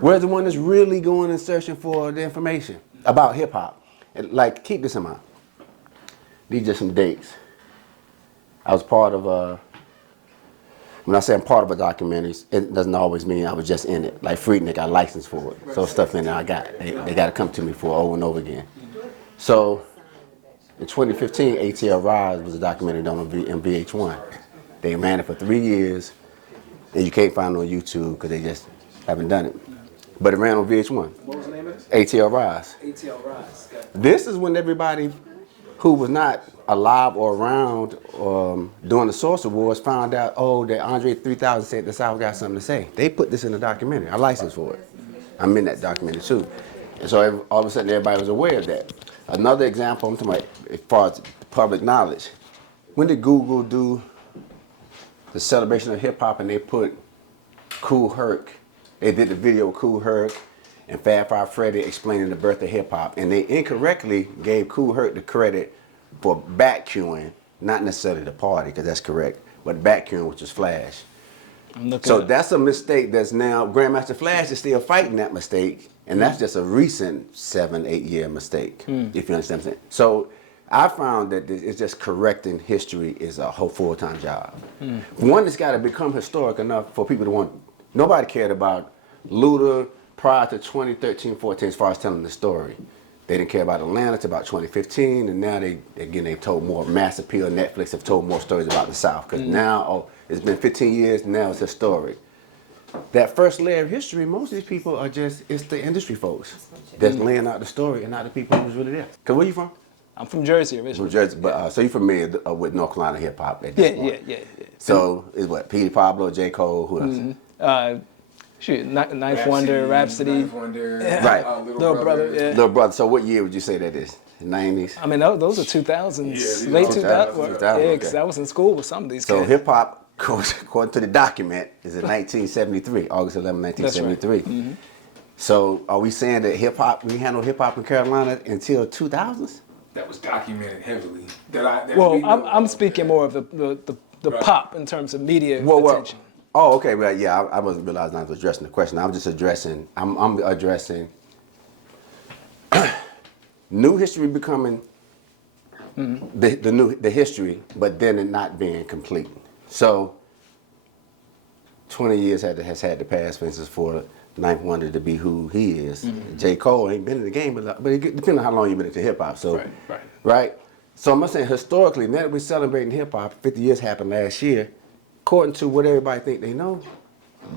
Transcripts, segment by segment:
Where's the one that's really going and searching for the information about hip hop? Like, keep this in mind. These are just some dates. I was part of when I say I'm part of a documentary, it doesn't always mean I was just in it. Like Freaknik, I licensed for it. So stuff in there I got. They got to come to me for over and over again. So in 2015, ATL Rise was a documentary done on VH1. They ran it for 3 years, and you can't find it on YouTube because they just haven't done it. But it ran on VH1. What was the name of it? ATL Rise. ATL Rise. This is when everybody who was not alive or around during the Source Awards found out, oh, that Andre 3000 said the South got something to say. They put this in the documentary. I licensed for it. I'm in that documentary too. And so all of a sudden everybody was aware of that. Another example, I'm talking about as far as public knowledge. When did Google do the celebration of hip hop and they put Kool Herc? They did the video with Kool Herc and Fab Five Freddy explaining the birth of hip hop, and they incorrectly gave Kool Herc the credit for back queuing, not necessarily the party, because that's correct, but back queuing, which was Flash. So that's a mistake that's now, Grandmaster Flash is still fighting that mistake, and that's just a recent 7-8 year mistake, if you understand what I'm saying. So I found that it's just correcting history is a whole full-time job. One that's got to become historic enough for people to want, nobody cared about Luda prior to 2013-14 as far as telling the story. They didn't care about Atlanta until about 2015, and now they've told more. Mass Appeal, Netflix have told more stories about the South, because now, it's been 15 years, now it's historic. That first layer of history, most of these people are it's the industry folks that's laying out the story and not the people who's really there. Because where you from? I'm from Jersey originally. From Jersey, but so you're familiar with North Carolina hip hop at this point? Yeah. So it's what, Petey Pablo, J. Cole, who else? Knife Wonder, Rhapsody. Knife Wonder, right. Little Brother, yeah. Little Brother. So what year would you say that is? The 90s? I mean, those are 2000s, late 2000s. Yeah, because I was in school with some of these kids. So hip hop, according to the document, is in 1973, August 11, 1973. That's right. So are we saying that hip hop, we handled hip hop in Carolina until 2000s? That was documented heavily. I'm speaking more of the Right. pop in terms of media attention. Oh, okay, right, yeah, I wasn't realizing I was addressing the question. I'm just addressing, I'm addressing new history becoming the history, but then it not being complete. So 20 years has had to pass, for instance, for Knife Wonder to be who he is. J. Cole ain't been in the game, but it depends on how long you've been into hip hop. So, right. So I'm saying historically, now that we're celebrating hip hop, 50 years happened last year. According to what everybody think they know,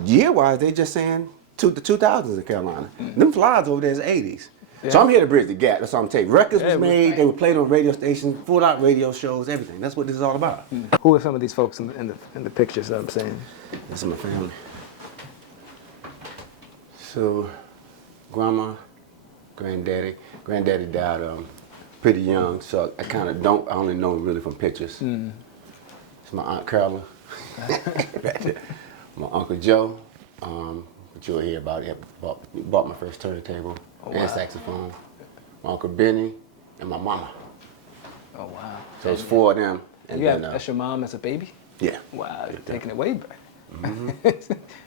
year-wise, they just saying the 2000s in Carolina. Them flies over there is 80s. Yeah. So I'm here to bridge the gap. That's what I'm taking. Records was made, they were played on radio stations, full-out radio shows, everything. That's what this is all about. Who are some of these folks in the pictures that I'm saying? That's my family. So, grandma, granddaddy. Granddaddy died pretty young, so I only know him really from pictures. It's my Aunt Carla. My Uncle Joe, which you'll hear about, bought my first turntable and saxophone. My Uncle Benny and my mama. Oh wow! So it's 4 of them. And that's your mom as a baby? Yeah. Wow, you're taking it way back.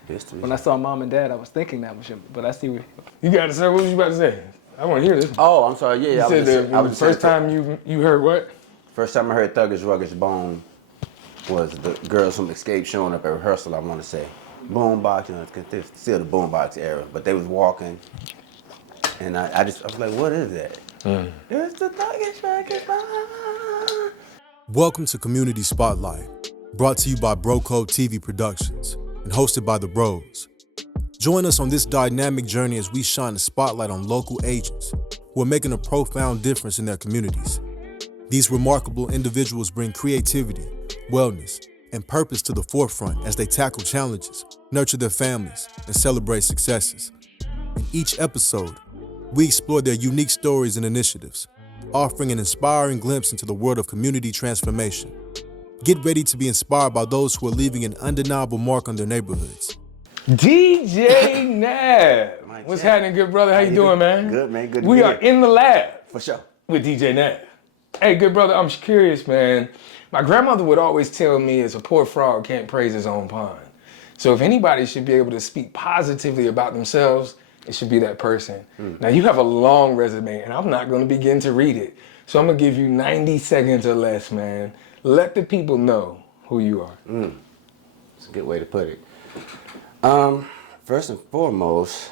History. When I saw Mom and Dad, I was thinking that was your, but I see. You got to say, what was you about to say? I want to hear this. Oh, I'm sorry. Yeah, You said the first time you heard what? First time I heard Thuggish Ruggish Bone was the girls from Escape showing up at rehearsal, I want to say. Boombox, it's still the boombox era, but they was walking, and I was like, what is that? It's the Thuggish Ruggish Bone. Welcome to Community Spotlight, brought to you by Bro Code TV Productions and hosted by the Bros. Join us on this dynamic journey as we shine a spotlight on local agents who are making a profound difference in their communities. These remarkable individuals bring creativity, wellness, and purpose to the forefront as they tackle challenges, nurture their families, and celebrate successes. In each episode, we explore their unique stories and initiatives, offering an inspiring glimpse into the world of community transformation. Get ready to be inspired by those who are leaving an undeniable mark on their neighborhoods. DJ NABS. What's happening, good brother? How you doing, man? Good, man. Good. We are in the lab. For sure. With DJ NABS. Hey, good brother, I'm curious, man. My grandmother would always tell me as a poor frog can't praise his own pond. So if anybody should be able to speak positively about themselves, it should be that person. Now you have a long resume, and I'm not going to begin to read it. So I'm going to give you 90 seconds or less, man. Let the people know who you are. That's a good way to put it. First and foremost,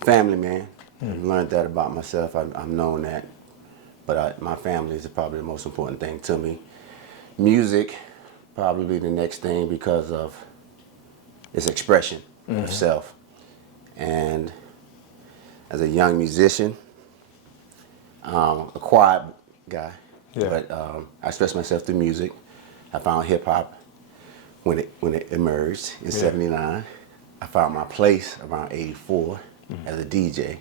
family man. I've learned that about myself. I've known that. But my family is probably the most important thing to me. Music, probably the next thing because of its expression of self. And as a young musician, a quiet guy, but I expressed myself through music. I found hip hop when it emerged in '79. I found my place around '84 as a DJ,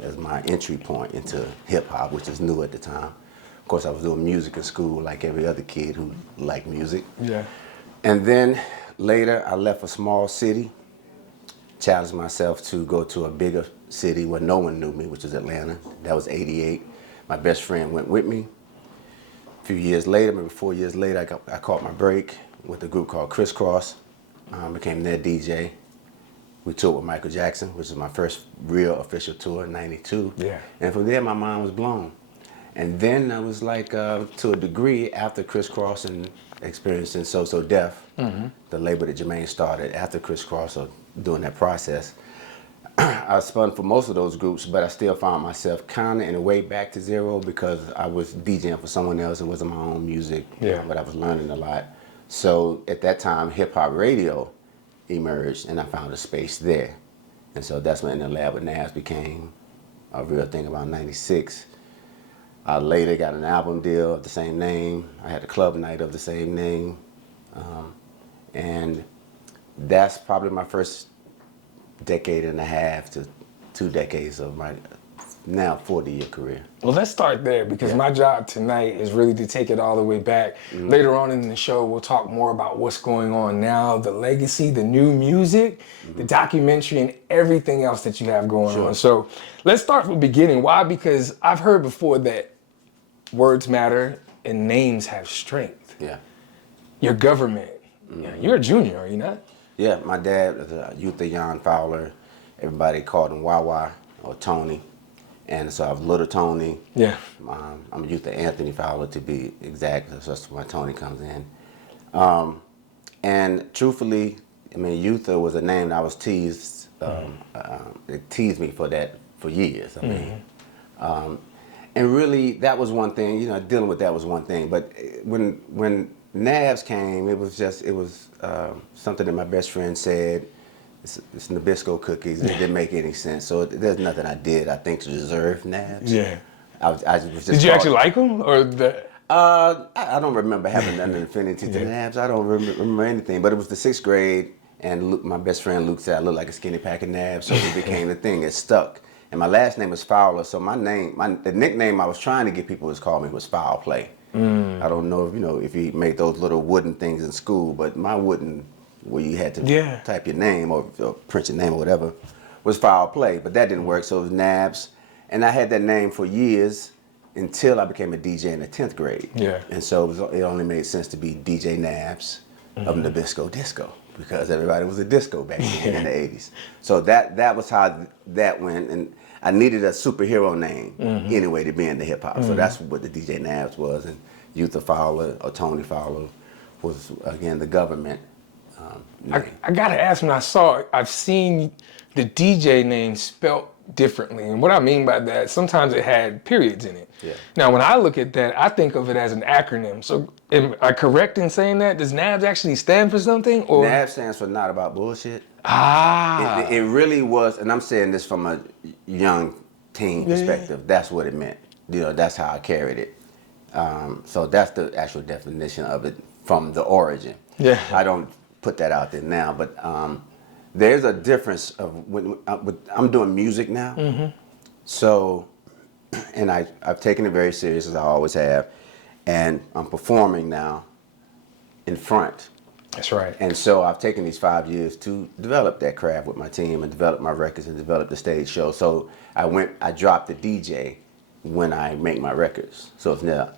as my entry point into hip hop, which is new at the time. Of course, I was doing music in school like every other kid who liked music. Yeah. And then later, I left a small city, challenged myself to go to a bigger city where no one knew me, which is Atlanta. That was '88. My best friend went with me. A few years later, maybe 4 years later, I caught my break with a group called Crisscross. Became their DJ. We toured with Michael Jackson, which was my first real official tour in '92. Yeah. And from there, my mind was blown. And then I was like, to a degree, after Crisscross and experiencing So Def, the label that Jermaine started after Crisscross, or doing that process, I spun for most of those groups, but I still found myself kind of in a way back to zero because I was DJing for someone else. It wasn't my own music, but I was learning a lot. So at that time, hip hop radio emerged, and I found a space there. And so that's when In the Lab with NABS became a real thing about '96. I later got an album deal of the same name. I had a club night of the same name. And that's probably my first decade and a half to 2 decades of my now 40-year career. Well, let's start there because my job tonight is really to take it all the way back. Later on in the show, we'll talk more about what's going on now, the legacy, the new music, the documentary, and everything else that you have going on. So let's start from the beginning. Why? Because I've heard before that words matter and names have strength. Yeah. Your government. Yeah, you're a junior, are you not? Yeah, my dad was a youth of Jan Fowler. Everybody called him Wawa or Tony. And so I was Little Tony. Yeah. I'm a youth of Anthony Fowler to be exact. That's why Tony comes in. And truthfully, I mean, Yutha was a name that I was teased. It teased me for that for years. I mean, and really that was one thing. You know, dealing with that was one thing. But when NABS came, it was something that my best friend said. It's Nabisco cookies. It didn't make any sense. So there's nothing I did, I think, to deserve NABS. Yeah. I was just. Did you actually like them, or the? I don't remember having an affinity to NABS. I don't remember anything. But it was the 6th grade, and Luke, my best friend Luke said I looked like a skinny pack of NABS, so it became the thing. It stuck. And my last name was Fowler, so the nickname I was trying to get people to call me was Foul Play. I don't know if you made those little wooden things in school, but my wooden, where you had to type your name or print your name or whatever, was Foul Play. But that didn't work, so it was NABS. And I had that name for years until I became a DJ in the 10th grade. Yeah. And so it only made sense to be DJ NABS of Nabisco Disco, because everybody was a disco back then in the 80s. So that was how that went. And I needed a superhero name anyway to be in the hip hop. So that's what the DJ NABS was. And Yutha Fowler or Tony Fowler was, again, the government. I gotta ask, I've seen the DJ name spelt differently. And what I mean by that, sometimes it had periods in it. Yeah. Now, when I look at that, I think of it as an acronym. So am I correct in saying that? Does NABS actually stand for something? Or NABS stands for Not About Bullshit. Ah. It really was, and I'm saying this from a young teen perspective. That's what it meant. You know, that's how I carried it. So that's the actual definition of it from the origin. Yeah. I don't put that out there now, but there's a difference of when I'm doing music now. So, and I've taken it very serious, as I always have, and I'm performing now in front. That's right. And so I've taken these 5 years to develop that craft with my team and develop my records and develop the stage show. So I dropped the DJ when I make my records. So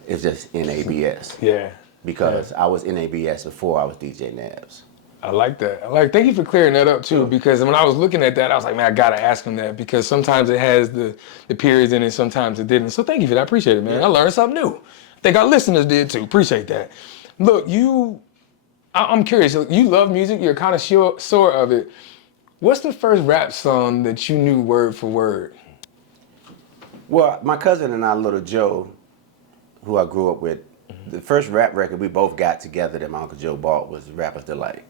it's just NABS. Yeah. Because I was NABS before I was DJ NABS. I like that. Thank you for clearing that up too, because when I was looking at that, I was like, man, I gotta ask him that, because sometimes it has the periods in it, sometimes it didn't. So thank you for that. I appreciate it, man. I learned something new. I think our listeners did too. Appreciate that. Look, I'm curious. You love music. You're kind of sure of it. What's the first rap song that you knew word for word? Well, my cousin and I, Little Joe, who I grew up with, the first rap record we both got together that my Uncle Joe bought was Rapper's Delight.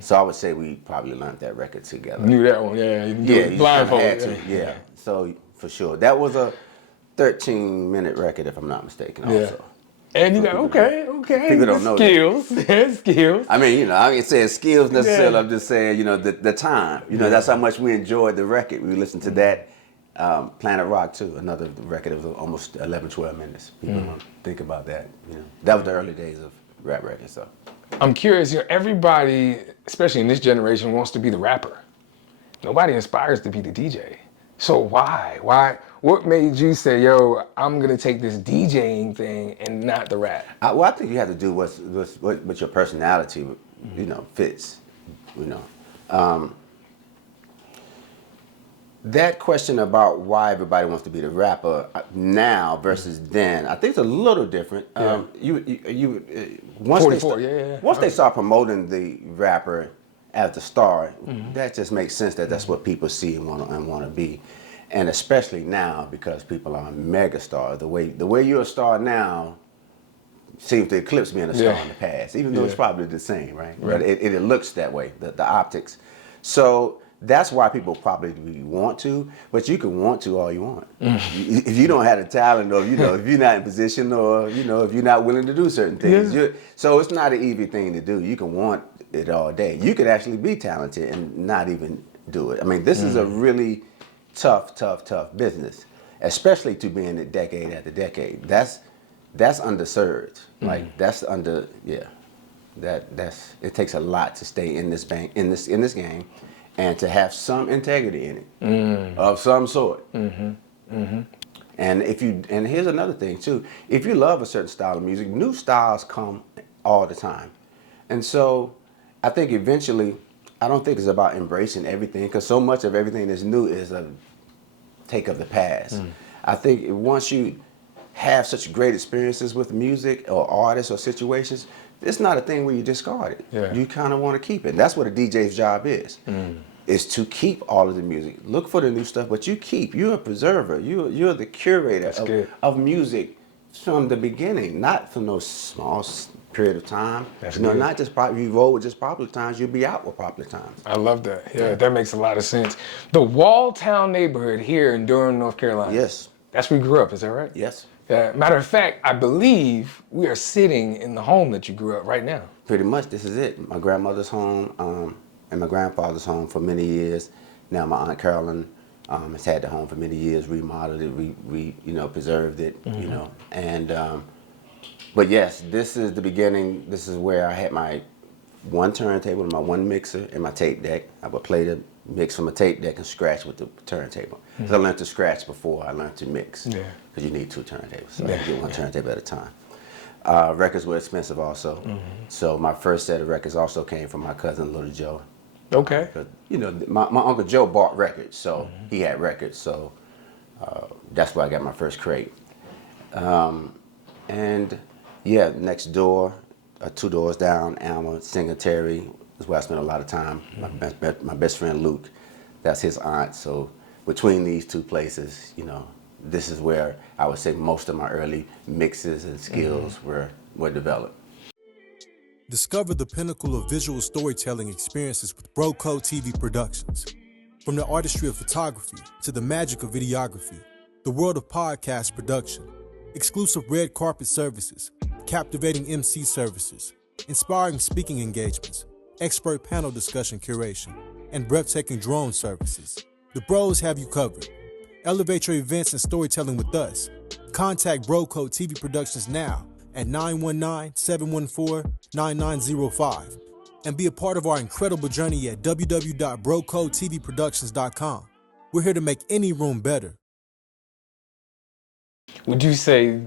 So I would say we probably learned that record together. Knew that one, yeah. You Blindfolded. had to, yeah. So for sure. That was a 13-minute record, if I'm not mistaken, also. And you got, okay. People don't know skills. There's skills. I mean, I ain't saying skills necessarily. I'm just saying, the time. That's how much we enjoyed the record. We listened to that. Planet Rock too, another record that was almost 11, 12 minutes. People don't think about that. That was the early days of rap records. So I'm curious. Everybody, especially in this generation, wants to be the rapper. Nobody inspires to be the DJ. So why? What made you say, yo, I'm gonna take this DJing thing and not the rap? I think you have to do what your personality, fits. That question about why everybody wants to be the rapper now versus then, I think it's a little different. Once 44, once they start promoting the rapper as the star, that just makes sense that that's what people see and want to be, and especially now because people are mega stars. The way you're a star now seems to eclipse being a star in the past, even though it's probably the same, right? But it looks that way, the optics. So that's why people probably want to, but you can want to all you want. If you don't have the talent, or if you're not in position, or if you're not willing to do certain things, so it's not an easy thing to do. You can want it all day. You could actually be talented and not even do it. I mean, this is a really tough business, especially to be in it decade after decade. That's underserved. Like that's under it takes a lot to stay in this game. And to have some integrity in it, of some sort. And here's another thing too. If you love a certain style of music, new styles come all the time. And so I think eventually, I don't think it's about embracing everything, because so much of everything that's new is a take of the past. I think once you have such great experiences with music or artists or situations, it's not a thing where you discard it. You kind of want to keep it. And that's what a DJ's job is to keep all of the music. Look for the new stuff, but you're a preserver. You're the curator of music from the beginning, not from no small period of time. Not just you roll with just popular times, you'll be out with popular times. I love that. Yeah, that makes a lot of sense. The Walltown neighborhood here in Durham, North Carolina. Yes. That's where you grew up, is that right? Yes. Matter of fact, I believe we are sitting in the home that you grew up right now. Pretty much, this is it. My grandmother's home and my grandfather's home for many years. Now my Aunt Carolyn has had the home for many years, remodeled it, preserved it, And but yes, this is the beginning. This is where I had my one turntable, my one mixer, and my tape deck. I would play the mix from a tape deck and scratch with the turntable. Because I learned to scratch before I learned to mix. Because you need two turntables, so I get one turntable at a time. Records were expensive also. So my first set of records also came from my cousin Little Joe. Okay. My Uncle Joe bought records, so he had records. So that's where I got my first crate. Next door, 2 doors down, Alma, Singer Terry is where I spent a lot of time. My best friend Luke, that's his aunt. So between these two places, this is where I would say most of my early mixes and skills were developed. Discover the pinnacle of visual storytelling experiences with BroCo TV Productions. From the artistry of photography to the magic of videography, the world of podcast production, exclusive red carpet services, captivating MC services, inspiring speaking engagements, expert panel discussion curation, and breathtaking drone services. The Bros have you covered. Elevate your events and storytelling with us. Contact BroCo TV Productions now at 919-714-9905 and be a part of our incredible journey at www.brocotvproductions.com. We're here to make any room better. Would you say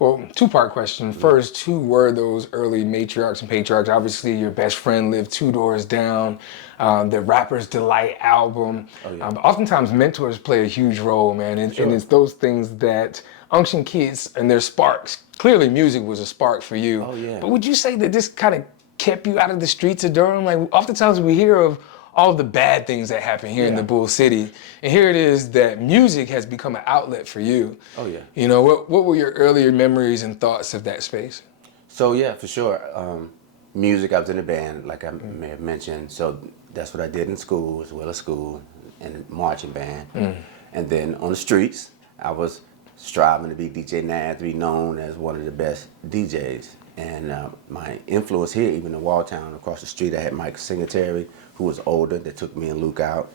Well, two-part question. First, who were those early matriarchs and patriarchs? Obviously, your best friend lived 2 doors down. The Rapper's Delight album. But oftentimes, mentors play a huge role, man. And it's those things that unction kids and their sparks. Clearly, music was a spark for you. Oh, yeah. But would you say that this kind of kept you out of the streets of Durham? Like, oftentimes we hear of all the bad things that happen here in the Bull City. And here it is that music has become an outlet for you. Oh, yeah. You know, what were your earlier memories and thoughts of that space? So, yeah, for sure. Music, I was in a band, like I may have mentioned. So that's what I did in school, as well as school, and marching band. And then on the streets, I was striving to be DJ NABS, to be known as one of the best DJs. And my influence here, even in Walltown, across the street, I had Mike Singletary, who was older, that took me and Luke out.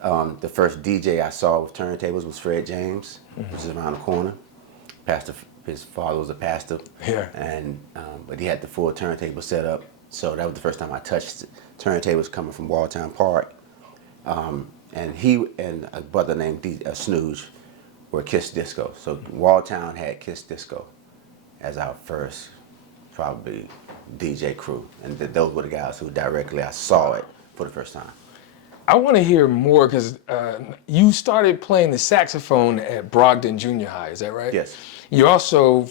The first DJ I saw with turntables was Fred James, which is around the corner. His father was a pastor, and but he had the full turntable set up. So that was the first time I touched turntables coming from Walltown Park. And he and a brother named Snooge were Kiss Disco. So Walltown had Kiss Disco as our first, probably, DJ crew. And those were the guys who directly I saw it for the first time. I want to hear more because you started playing the saxophone at Brogdon Junior High, is that right? Yes. You also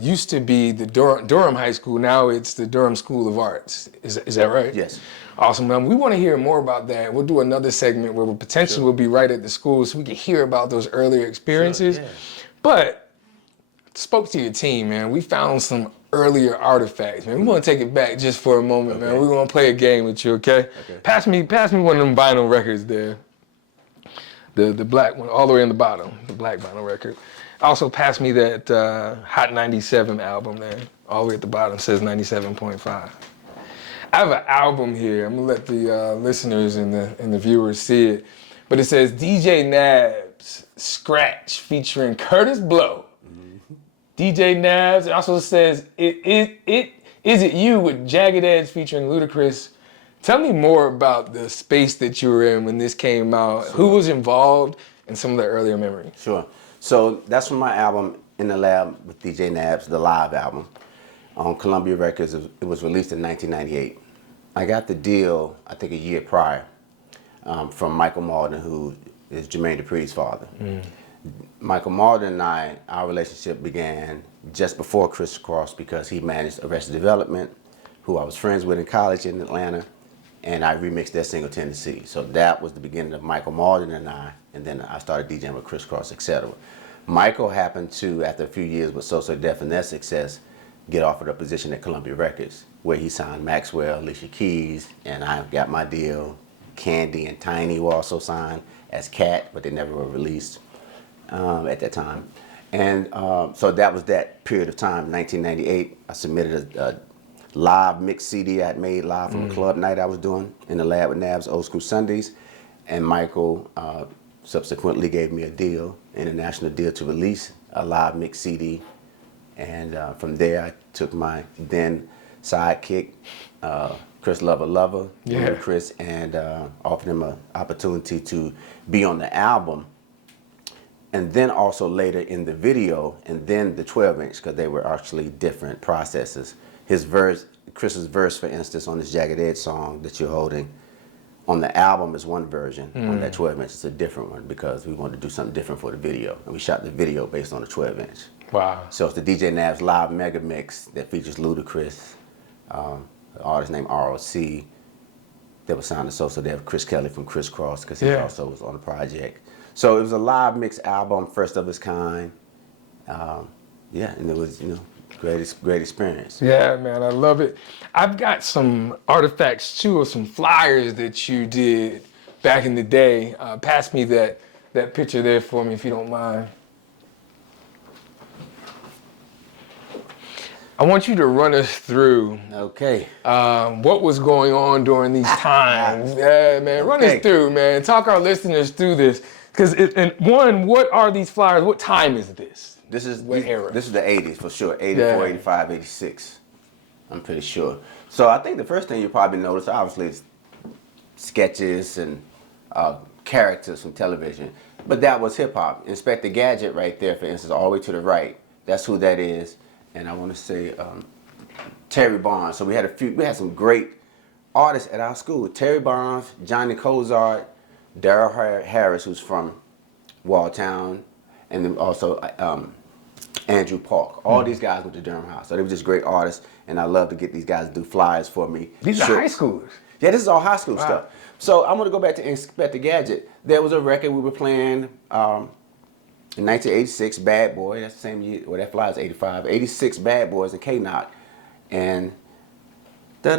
used to be the Durham High School, now it's the Durham School of Arts. Is that right? Yes. Awesome, man. We want to hear more about that. We'll do another segment where we potentially will be right at the school so we can hear about those earlier experiences. But spoke to your team, man. We found some earlier artifacts, man. We want to take it back just for a moment, man. We're going to play a game with you, okay? Pass me one of them vinyl records there. The black one, all the way in the bottom, the black vinyl record. Also, pass me that Hot 97 album there. All the way at the bottom says 97.5. I have an album here. I'm gonna let the listeners and the viewers see it. But it says DJ NABS Scratch featuring Curtis Blow. DJ NABS. It also says Is It You with Jagged Edge featuring Ludacris. Tell me more about the space that you were in when this came out. Who was involved and some of the earlier memories. Sure. So that's from my album In the Lab with DJ NABS, the live album. On Columbia Records, it was released in 1998. I got the deal, I think, a year prior from Michael Malden, who is Jermaine Dupri's father. Michael Malden and I, our relationship began just before Criss Cross because he managed Arrested Development, who I was friends with in college in Atlanta, and I remixed their single Tennessee. So that was the beginning of Michael Malden and I, and then I started DJing with Criss Cross, etc. Michael happened to, after a few years with So So Def and their success, get offered a position at Columbia Records, where he signed Maxwell, Alicia Keys, and I got my deal. Candy and Tiny were also signed as Cat, but they never were released at that time. And so that was that period of time, 1998. I submitted a live mix CD I had made live from a club night I was doing in the Lab with NABS, Old School Sundays. And Michael subsequently gave me a deal, international deal, to release a live mix CD. And from there, I took my then sidekick, Chris Lover, Chris, and offered him an opportunity to be on the album. And then also later in the video, and then the 12-inch, because they were actually different processes. His verse, Chris's verse, for instance, on this Jagged Edge song that you're holding, on the album is one version. On that 12-inch, it's a different one because we wanted to do something different for the video. And we shot the video based on the 12-inch. Wow. So it's the DJ NABS live mega mix that features Ludacris, an artist named ROC, that was signed to So So Def, Chris Kelly from Criss Cross, because he also was on the project. So it was a live mix album, first of its kind. And it was, great experience. Yeah, man, I love it. I've got some artifacts too, of some flyers that you did back in the day. Pass me that picture there for me, if you don't mind. I want you to run us through what was going on during these times. Yeah, man, run us through, man. Talk our listeners through this. Because, what are these flyers? What time is this? This is what era? This is the 80s for sure, 84, 85, 86. I'm pretty sure. So I think the first thing you probably notice, obviously, is sketches and characters from television. But that was hip hop. Inspector Gadget right there, for instance, all the way to the right, That's who that is. And I want to say Terry Barnes. So we had some great artists at our school. Terry Barnes, Johnny Cozart, Daryl Harris, who's from Walltown, and then also Andrew Park. All these guys went to Durham House. So they were just great artists, and I love to get these guys to do flyers for me. These are high schoolers. Yeah, this is all high school stuff. So I'm gonna go back to Inspector Gadget. There was a record we were playing in 1986, Bad Boy. That's the same year. Well, that flies 85. 86, Bad Boys in K-Knock, and that's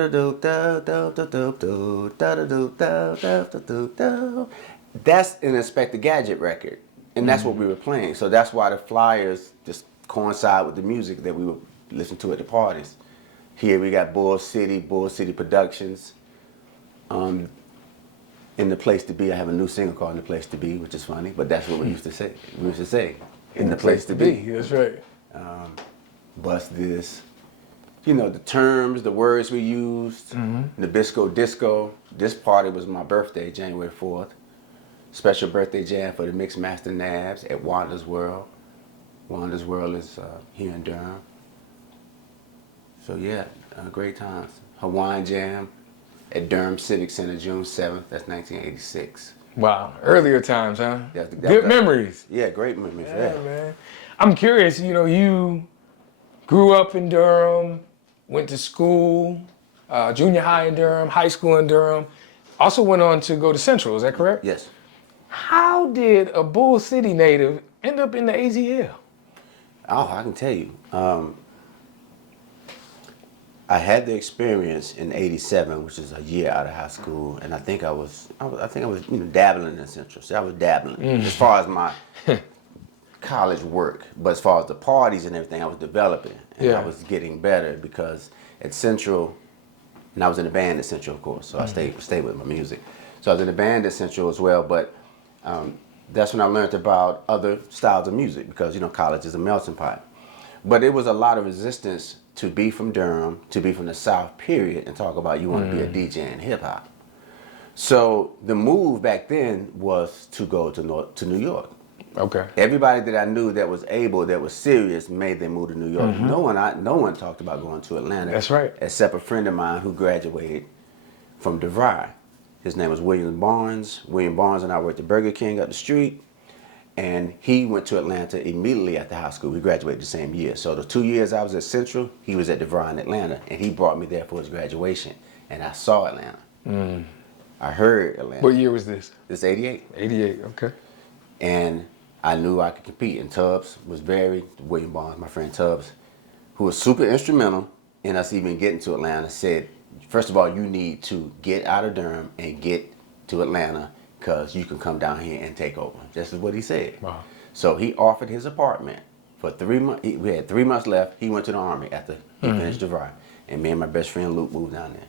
an Inspector Gadget record, and that's what we were playing. So that's why the flyers just coincide with the music that we would listen to at the parties. Here we got Bull City Productions. In the Place to Be, I have a new single called "In the Place to Be," which is funny, but that's what we used to say. We used to say, "In the Place to Be." That's right. Bust this. You know, the terms, the words we used, Nabisco Disco. This party was my birthday, January 4th. Special birthday jam for the Mixed Master Nabs at Wanda's World. Wanda's World is here in Durham. So yeah, great times. Hawaiian Jam at Durham Civic Center, June 7th. That's 1986. Wow, earlier times, huh? Good memories. Yeah, great memories. Yeah, man. I'm curious, you know, you grew up in Durham, went to school, junior high in Durham, high school in Durham, also went on to go to Central, is that correct? Yes. How did a Bull City native end up in the AZL? Oh, I can tell you. I had the experience in '87, which is a year out of high school, and I think I was dabbling in Central. So I was dabbling as far as my college work, but as far as the parties and everything, I was developing, and I was getting better because at Central, and I was in a band at Central, of course. So I stayed with my music. So I was in a band at Central as well, but that's when I learned about other styles of music because college is a melting pot. But it was a lot of resistance to be from Durham, to be from the South, period, and talk about you want to be a DJ in hip hop. So the move back then was to go to New York. Okay. Everybody that I knew that was able, that was serious, made their move to New York. No one talked about going to Atlanta. That's right. Except a friend of mine who graduated from DeVry. His name was William Barnes. William Barnes and I worked at Burger King up the street. And he went to Atlanta immediately after high school. We graduated the same year. So the 2 years I was at Central, he was at DeVry in Atlanta. And he brought me there for his graduation. And I saw Atlanta. I heard Atlanta. What year was this? This 88. 88, okay. And I knew I could compete. And Tubbs was William Barnes, my friend Tubbs, who was super instrumental in us even getting to Atlanta, said, first of all, you need to get out of Durham and get to Atlanta because you can come down here and take over. This is what he said. Wow. So he offered his apartment for 3 months. We had 3 months left. He went to the Army after he finished DeVry. And me and my best friend Luke moved down there.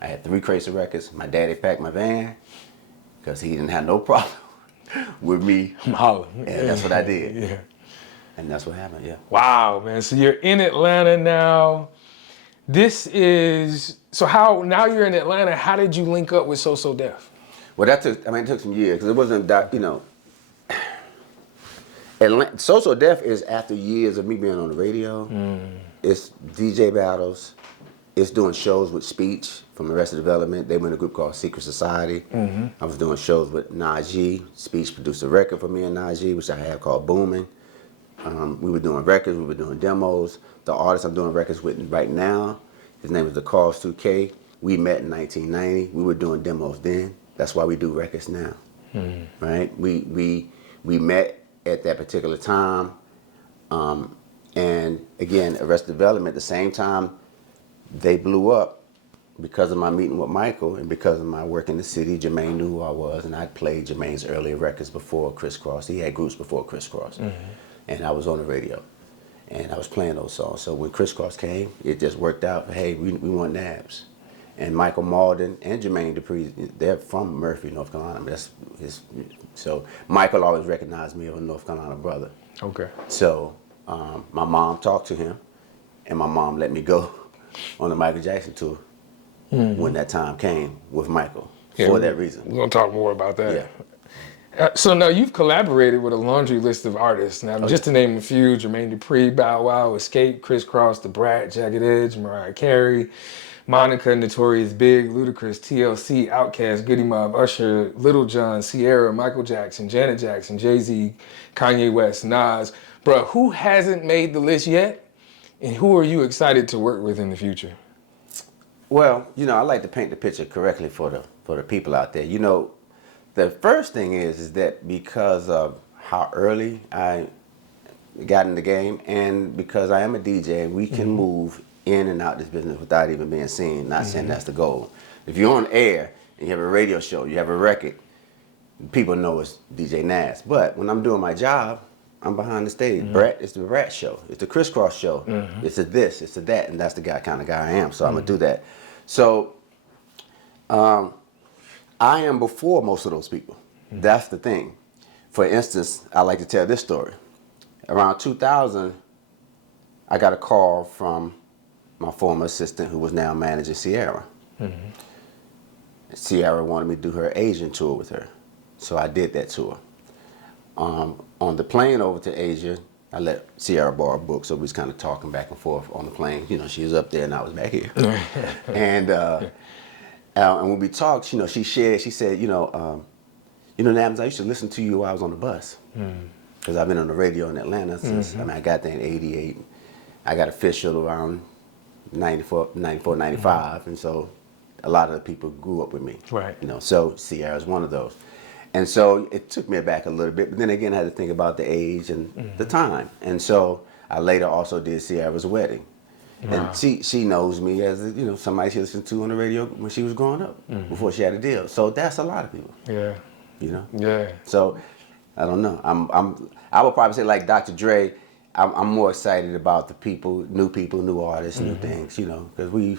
I had 3 crates of records. My daddy packed my van because he didn't have no problem with me. I'm hollering. And that's what I did. Yeah. And that's what happened, yeah. Wow, man. So you're in Atlanta now. Now you're in Atlanta. How did you link up with So Def? Well, it took some years because it wasn't that, Atlanta, So Def is after years of me being on the radio. It's DJ battles. It's doing shows with Speech from Arrested Development. They were in a group called Secret Society. I was doing shows with Najee. Speech produced a record for me and Najee, which I have called Booming. We were doing records. We were doing demos. The artist I'm doing records with right now, his name is The Cause 2K. We met in 1990. We were doing demos then. That's why we do records now, right? We met at that particular time, and again, Arrested Development. At the same time, they blew up because of my meeting with Michael and because of my work in the city. Jermaine knew who I was, and I'd played Jermaine's earlier records before Crisscross. He had groups before Crisscross, and I was on the radio, and I was playing those songs. So when Crisscross came, it just worked out. Hey, we want Nabs. And Michael Malden and Jermaine Dupri, they're from Murphy, North Carolina. So Michael always recognized me as a North Carolina brother. Okay. So my mom talked to him, and my mom let me go on the Michael Jackson tour when that time came with Michael for that reason. We're going to talk more about that. Yeah. So now you've collaborated with a laundry list of artists. Now, just to name a few: Jermaine Dupri, Bow Wow, Escape, Criss Cross, The Brat, Jagged Edge, Mariah Carey, Monica, Notorious Big, Ludacris, TLC, Outkast, Goody Mob, Usher, Lil Jon, Ciara, Michael Jackson, Janet Jackson, Jay-Z, Kanye West, Nas. Bruh, who hasn't made the list yet? And who are you excited to work with in the future? Well, you know, I like to paint the picture correctly for the people out there. You know, the first thing is that because of how early I got in the game, and because I am a DJ, we can move in and out this business without even being seen. Not saying that's the goal. If you're on air and you have a radio show, you have a record, people know it's DJ NABS. But when I'm doing my job, I'm behind the stage. Brat, it's the Brat show. It's the Criss Cross show. It's a this, it's a that, and that's the kind of guy I am. So I'm gonna do that. So I am before most of those people. That's the thing. For instance, I like to tell this story. Around 2000, I got a call from my former assistant who was now managing Ciara. Ciara wanted me to do her Asian tour with her. So I did that tour. On the plane over to Asia, I let Ciara borrow a book, so we was kind of talking back and forth on the plane. You know, she was up there and I was back here. And when we talked, you know, she said, NABS, I used to listen to you while I was on the bus. Because I've been on the radio in Atlanta since, I got there in 88. I got official around 94, 95. And so a lot of the people grew up with me. Right. You know, so Ciara's one of those. And so it took me aback a little bit, but then again, I had to think about the age and the time. And so I later also did Ciara's wedding. Wow. And she knows me as, somebody she listened to on the radio when she was growing up, before she had a deal. So that's a lot of people. Yeah. You know? Yeah. So I don't know. I would probably say like Dr. Dre, I'm more excited about the people, new artists, new things, because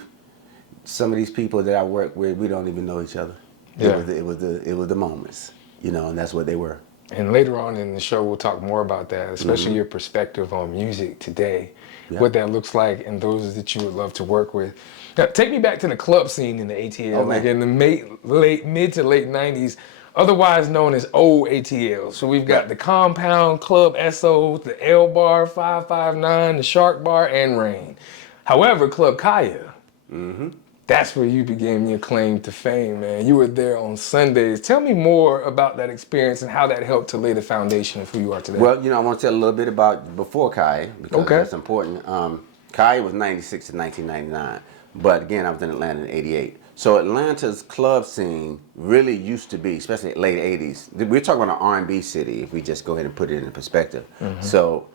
some of these people that I work with, we don't even know each other. Yeah. It was the moments, and that's what they were. And later on in the show, we'll talk more about that, especially your perspective on music today, what that looks like, and those that you would love to work with. Now, take me back to the club scene in the ATL, like in the mid to late 90s, otherwise known as old ATL. So we've got the Compound, Club SO, the L Bar, 559, the Shark Bar, and Rain. However, Club Kaya, that's where you began your claim to fame, man. You were there on Sundays. Tell me more about that experience and how that helped to lay the foundation of who you are today. Well, I want to tell a little bit about before Kaya, because that's important. Kaya was 96 to 1999, but again, I was in Atlanta in 88. So Atlanta's club scene really used to be, especially late 80s. We're talking about an R&B city, if we just go ahead and put it in perspective. So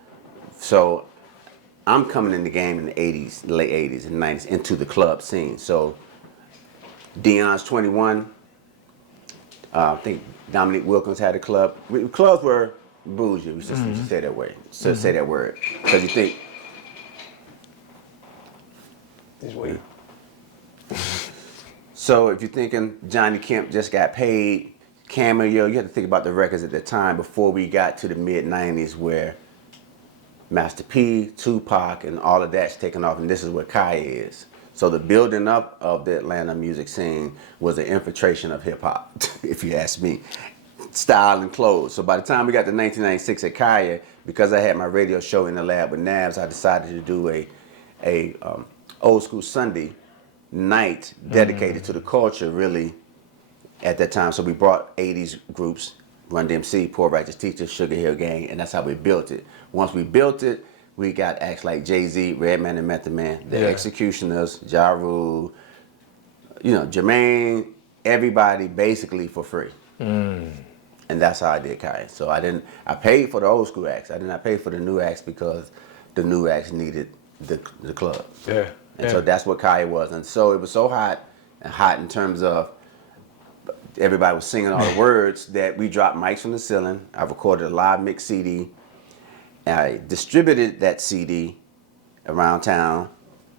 I'm coming in the game in the 80s, late 80s and 90s, into the club scene. So Dion's 21, I think Dominique Wilkins had a club. Clubs were bougie, we should say that way, say that word. Because you think, Just wait. So if you're thinking Johnny Kemp just got paid, Cameo, you have to think about the records at the time before we got to the mid-90s where Master P, Tupac, and all of that's taken off, and this is where Kaya is. So the building up of the Atlanta music scene was an infiltration of hip-hop, if you ask me, style and clothes. So by the time we got to 1996 at Kaya, because I had my radio show in the lab with NABS, I decided to do a old school Sunday night dedicated to the culture, really, at that time. So we brought 80s groups, Run DMC, Poor Righteous Teachers, Sugar Hill Gang, and that's how we built it. Once we built it, we got acts like Jay-Z, Redman and Method Man, The Executioners, Ja Rule, Jermaine, everybody basically for free. And that's how I did Kaya. So I paid for the old school acts. I did not pay for the new acts because the new acts needed the club. Yeah. And so that's what Kaya was. And so it was so hot in terms of everybody was singing all the words that we dropped mics from the ceiling. I recorded a live mix CD. I distributed that CD around town,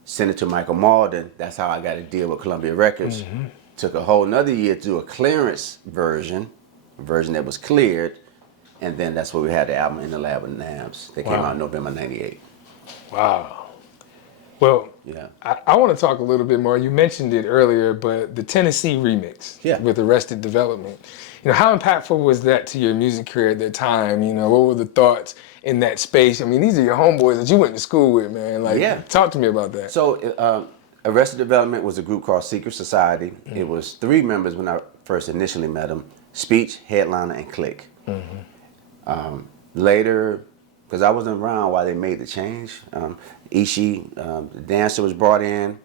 sent it to Michael Malden. That's how I got a deal with Columbia Records. Took a whole nother year to do a clearance version, a version that was cleared. And then that's where we had the album In the Lab with NABS. That came out in November 98. Wow. Well, Yeah. I want to talk a little bit more. You mentioned it earlier, but the Tennessee remix with Arrested Development, how impactful was that to your music career at that time? What were the thoughts in that space? I mean, these are your homeboys that you went to school with, man. Like, talk to me about that. So, Arrested Development was a group called Secret Society. It was 3 members when I first initially met them: Speech, Headliner, and Click. Later, because I wasn't around while they made the change, Ishi, the dancer, was brought in.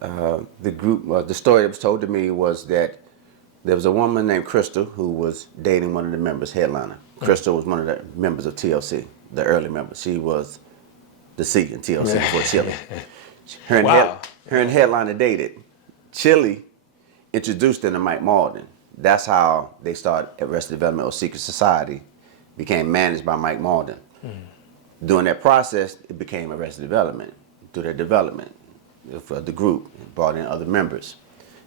The group, the story that was told to me was that there was a woman named Crystal who was dating one of the members, Headliner. Crystal was one of the members of TLC, the early members. She was the C in TLC before Chili. Her and Headliner dated. Chili introduced them to Mike Malden. That's how they started Arrested Development or Secret Society, became managed by Mike Malden. During that process, it became Arrested Development. Through their development for the group, brought in other members.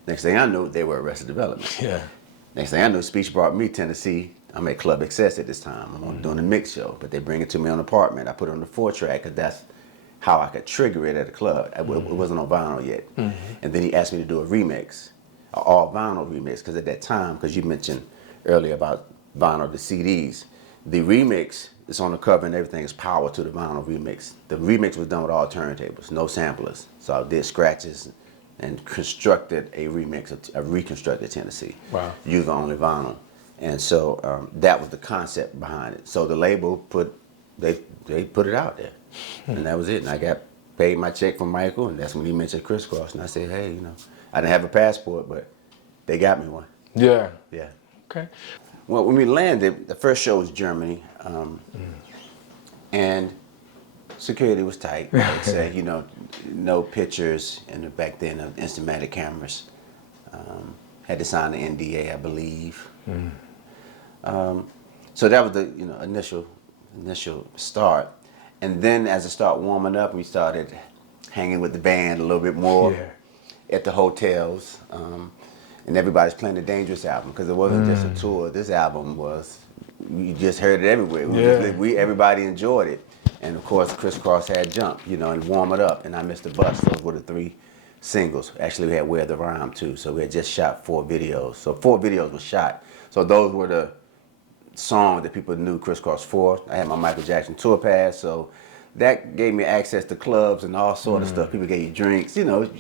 Next thing I knew, they were Arrested Development. Yeah. Next thing I knew, Speech brought me Tennessee. I'm at Club Excess at this time. I'm doing a mix show, but they bring it to me on apartment. I put it on the 4-track because that's how I could trigger it at a club. It wasn't on vinyl yet. And then he asked me to do a remix, an all vinyl remix, because at that time, because you mentioned earlier about vinyl, the CDs, the remix is on the cover and everything is power to the vinyl remix. The remix was done with all turntables, no samplers. So I did scratches and constructed a remix, a reconstructed Tennessee. Wow. Using only vinyl. And so that was the concept behind it. So the label they put it out there. And that was it. And I got paid my check from Michael, and that's when he mentioned Crisscross. And I said, hey, I didn't have a passport, but they got me one. Yeah. Yeah. Okay. Well, when we landed, the first show was Germany, and security was tight. Like say, no pictures, and back then, Instamatic cameras. Had to sign the NDA, I believe. So that was the initial start, and then as it started warming up, we started hanging with the band a little bit more at the hotels. And everybody's playing the Dangerous album because it wasn't just a tour. This album was, you just heard it everywhere. Everybody enjoyed it. And of course, Crisscross had Jump, and Warm It Up, and I Missed the Bus. Those were the 3 singles. Actually, we had Wear the Rhyme too. So we had just shot 4 videos. So 4 videos were shot. So those were the songs that people knew Crisscross for. I had my Michael Jackson tour pass, so that gave me access to clubs and all sort of stuff. People gave you drinks,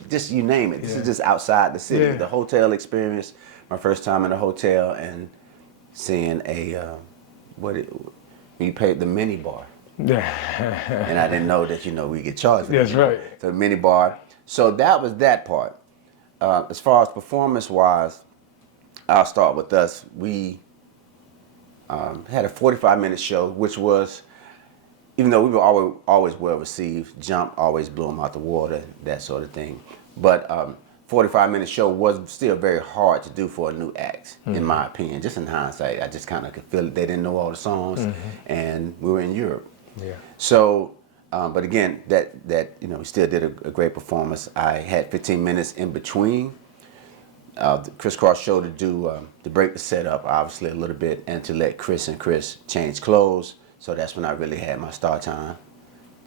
just you name it. This is just outside the city. The hotel experience, my first time in a hotel and seeing we paid the mini bar. And I didn't know that, we get charged. That's right. So the mini bar. So that was that part. As far as performance-wise, I'll start with us. We had a 45-minute show, which was, even though we were always well received, Jump always blew them out the water, that sort of thing. But 45-minute show was still very hard to do for a new act, in my opinion. Just in hindsight, I just kind of could feel it. They didn't know all the songs, and we were in Europe. Yeah. So, but again, that we still did a great performance. I had 15 minutes in between the Crisscross show to break the setup, obviously a little bit, and to let Chris and Chris change clothes. So that's when I really had my star time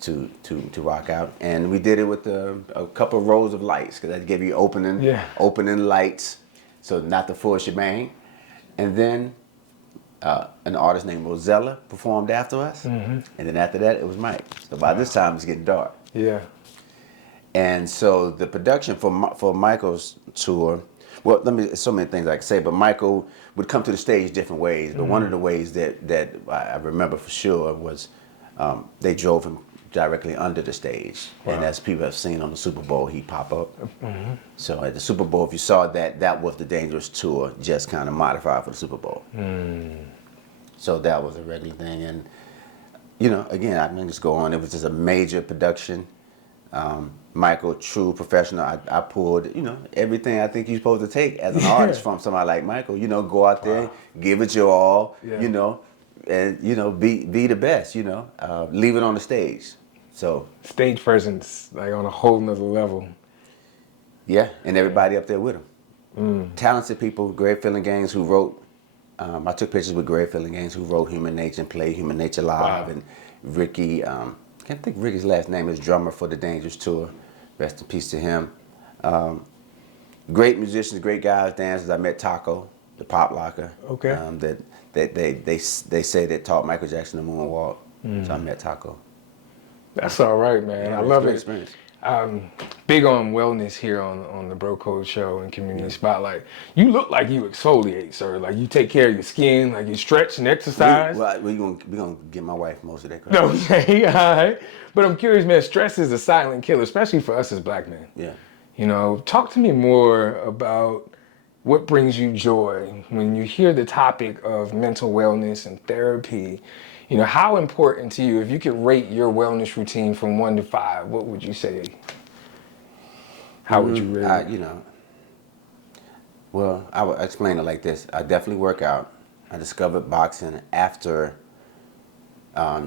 to rock out. And we did it with a couple of rows of lights, because that gave you opening lights, so not the full shebang. And then an artist named Rosella performed after us. And then after that, it was Mike. So by this time, it's getting dark. Yeah. And so the production for Michael's tour, well, so many things I can say, but Michael would come to the stage different ways. But one of the ways that I remember for sure was they drove him directly under the stage. Wow. And as people have seen on the Super Bowl, he'd pop up. So at the Super Bowl, if you saw that was the Dangerous tour, just kind of modified for the Super Bowl. So that was a regular thing. And, again, I can just go on. It was just a major production. Michael, true professional. I pulled, everything I think you're supposed to take as an artist from somebody like Michael. Go out there, give it your all, and be the best. Leave it on the stage. So stage presence, like on a whole nother level. Yeah, and everybody up there with him. Talented people, Greg Filling Gaines, who wrote. I took pictures with Greg Filling Gaines, who wrote Human Nature and played Human Nature live, and Ricky. can't think Ricky's last name is drummer for the Dangerous Tour. Rest in peace to him. Great musicians, great guys, dancers. I met Taco, the pop locker. Okay. They say that taught Michael Jackson the moonwalk. So I met Taco. That's all right, man. Yeah, I love it. Experience. Big on wellness here on the Bro Code Show and Community Spotlight. You look like you exfoliate, sir. Like you take care of your skin, like you stretch and exercise. We're gonna give my wife most of that credit. Okay, all right. But I'm curious, man, stress is a silent killer, especially for us as black men. Yeah. You know, talk to me more about what brings you joy when you hear the topic of mental wellness and therapy. You know, how important to you, if you could rate your wellness routine from 1 to 5, what would you say? How would you rate it? Well, I would explain it like this. I definitely work out. I discovered boxing after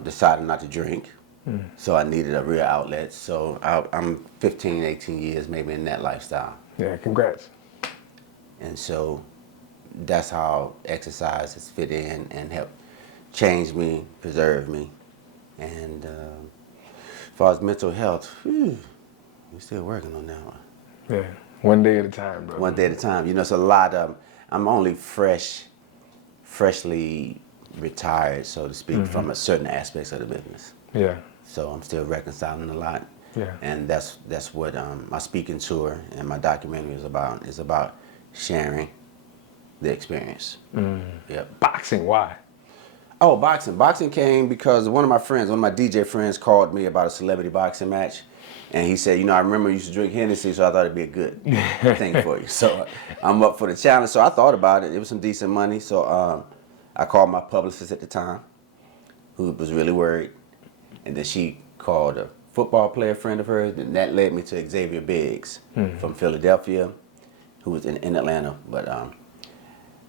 deciding not to drink. So I needed a real outlet. So I'm 15, 18 years maybe in that lifestyle. Yeah, congrats. And so that's how exercise has fit in and helped change me, preserve me. And as far as mental health, we're still working on that one. Yeah, one day at a time, bro. One day at a time. You know, it's a lot of, I'm only freshly retired, so to speak, from a certain aspects of the business. Yeah. So I'm still reconciling a lot. Yeah. And that's what my speaking tour and my documentary is about. It's about sharing the experience. Yep. Boxing, why? Oh, boxing. Boxing came because one of my DJ friends called me about a celebrity boxing match. And he said, I remember you used to drink Hennessy, so I thought it'd be a good thing for you. So I'm up for the challenge. So I thought about it. It was some decent money. So I called my publicist at the time, who was really worried. And then she called a football player friend of hers. And that led me to Xavier Biggs from Philadelphia, who was in Atlanta. But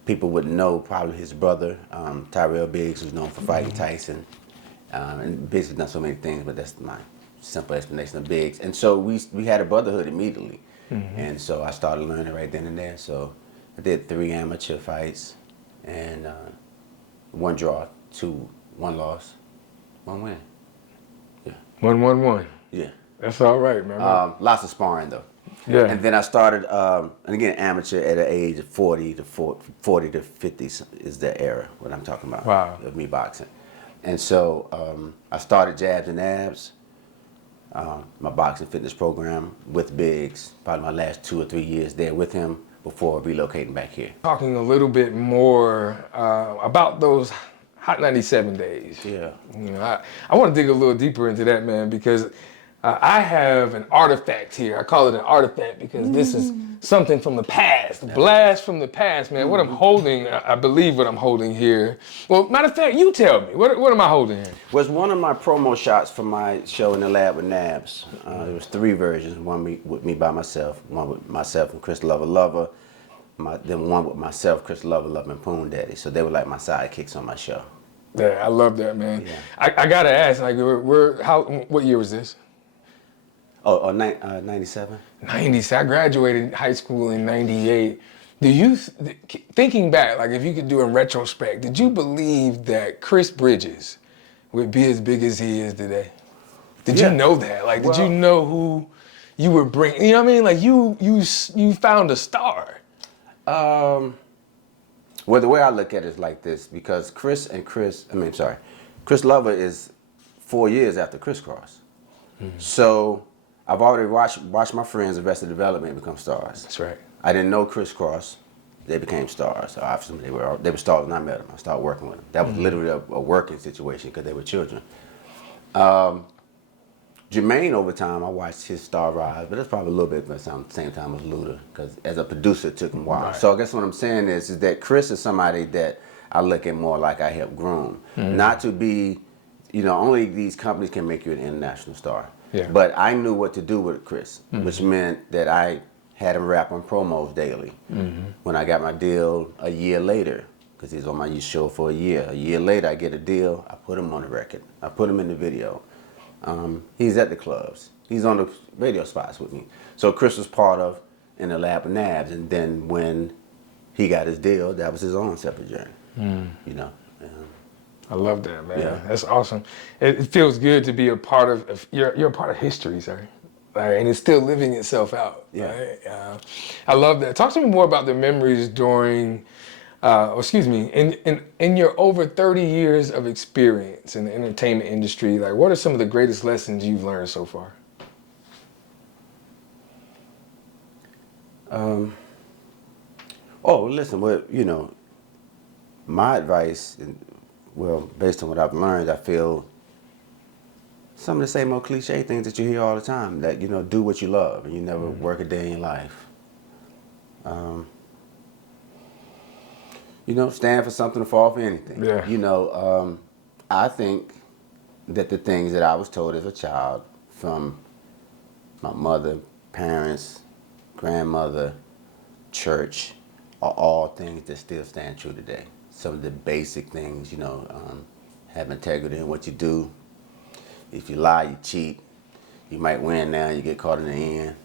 people wouldn't know probably his brother, Tyrell Biggs, who's known for fighting Tyson. And Biggs has done so many things, but that's my simple explanation of Biggs. And so we had a brotherhood immediately. And so I started learning right then and there. So I did 3 amateur fights and 1 draw, 1 loss, 1 win. Yeah. 1-1-1. Yeah. That's all right, man. Lots of sparring though. Yeah. And then I started, and again, amateur at an age of 40 to 50 is the era, what I'm talking about. Wow. Of me boxing. And so I started DJ NABS, my boxing fitness program with Biggs, probably my last 2 or 3 years there with him before relocating back here. Talking a little bit more about those Hot 97 days. Yeah. You know, I want to dig a little deeper into that, man, because I have an artifact here. I call it an artifact because this is something from the past, a blast from the past, man. What I'm holding, I believe what I'm holding here. Well, matter of fact, you tell me. What am I holding here? Was one of my promo shots for my show in the lab with Nabs. It was 3 versions, one with me by myself, one with myself and Chris Lover, then one with myself, Chris Lover, and Poon Daddy. So they were like my sidekicks on my show. Yeah, I love that, man. Yeah. I gotta ask, like, what year was this? Oh, 97? 90s. I graduated high school in 98. Do you, thinking back, like if you could do in retrospect, did you believe that Chris Bridges would be as big as he is today? Did you know that? Like, did you know who you were bringing? You know what I mean? Like you found a star. Well, the way I look at it is like this, because Chris Lover is 4 years after Crisscross. So I've already watched my friends of Arrested Development become stars. That's right. I didn't know Crisscross. They became stars. Obviously, they were stars when I met them. I started working with them. That was literally a working situation because they were children. Jermaine, over time, I watched his star rise, but it's probably a little bit at the same time as Luda, because as a producer, it took him a while. Right. So I guess what I'm saying is that Chris is somebody that I look at more like I helped groom. Not to be, only these companies can make you an international star. Yeah. But I knew what to do with Chris, which meant that I had him rap on promos daily. When I got my deal a year later, because he was on my show for a year. A year later, I get a deal, I put him on the record. I put him in the video. He's at the clubs. He's on the radio spots with me. So Chris was part of In the Lab with Nabs, and then when he got his deal, that was his own separate journey. I love that, man. Yeah. That's awesome. It feels good to be a part of you're a part of history, sir. And it's still living itself out. Yeah. Right? I love that. Talk to me more about the memories during, in your over 30 years of experience in the entertainment industry. Like, what are some of the greatest lessons you've learned so far? Listen, my advice, based on what I've learned, I feel some of the same old cliche things that you hear all the time, that, do what you love and you never work a day in your life. Stand for something or fall for anything. Yeah. I think that the things that I was told as a child from my mother, parents, grandmother, church, are all things that still stand true today. Some of the basic things, have integrity in what you do. If you lie, you cheat. You might win now, you get caught in the end.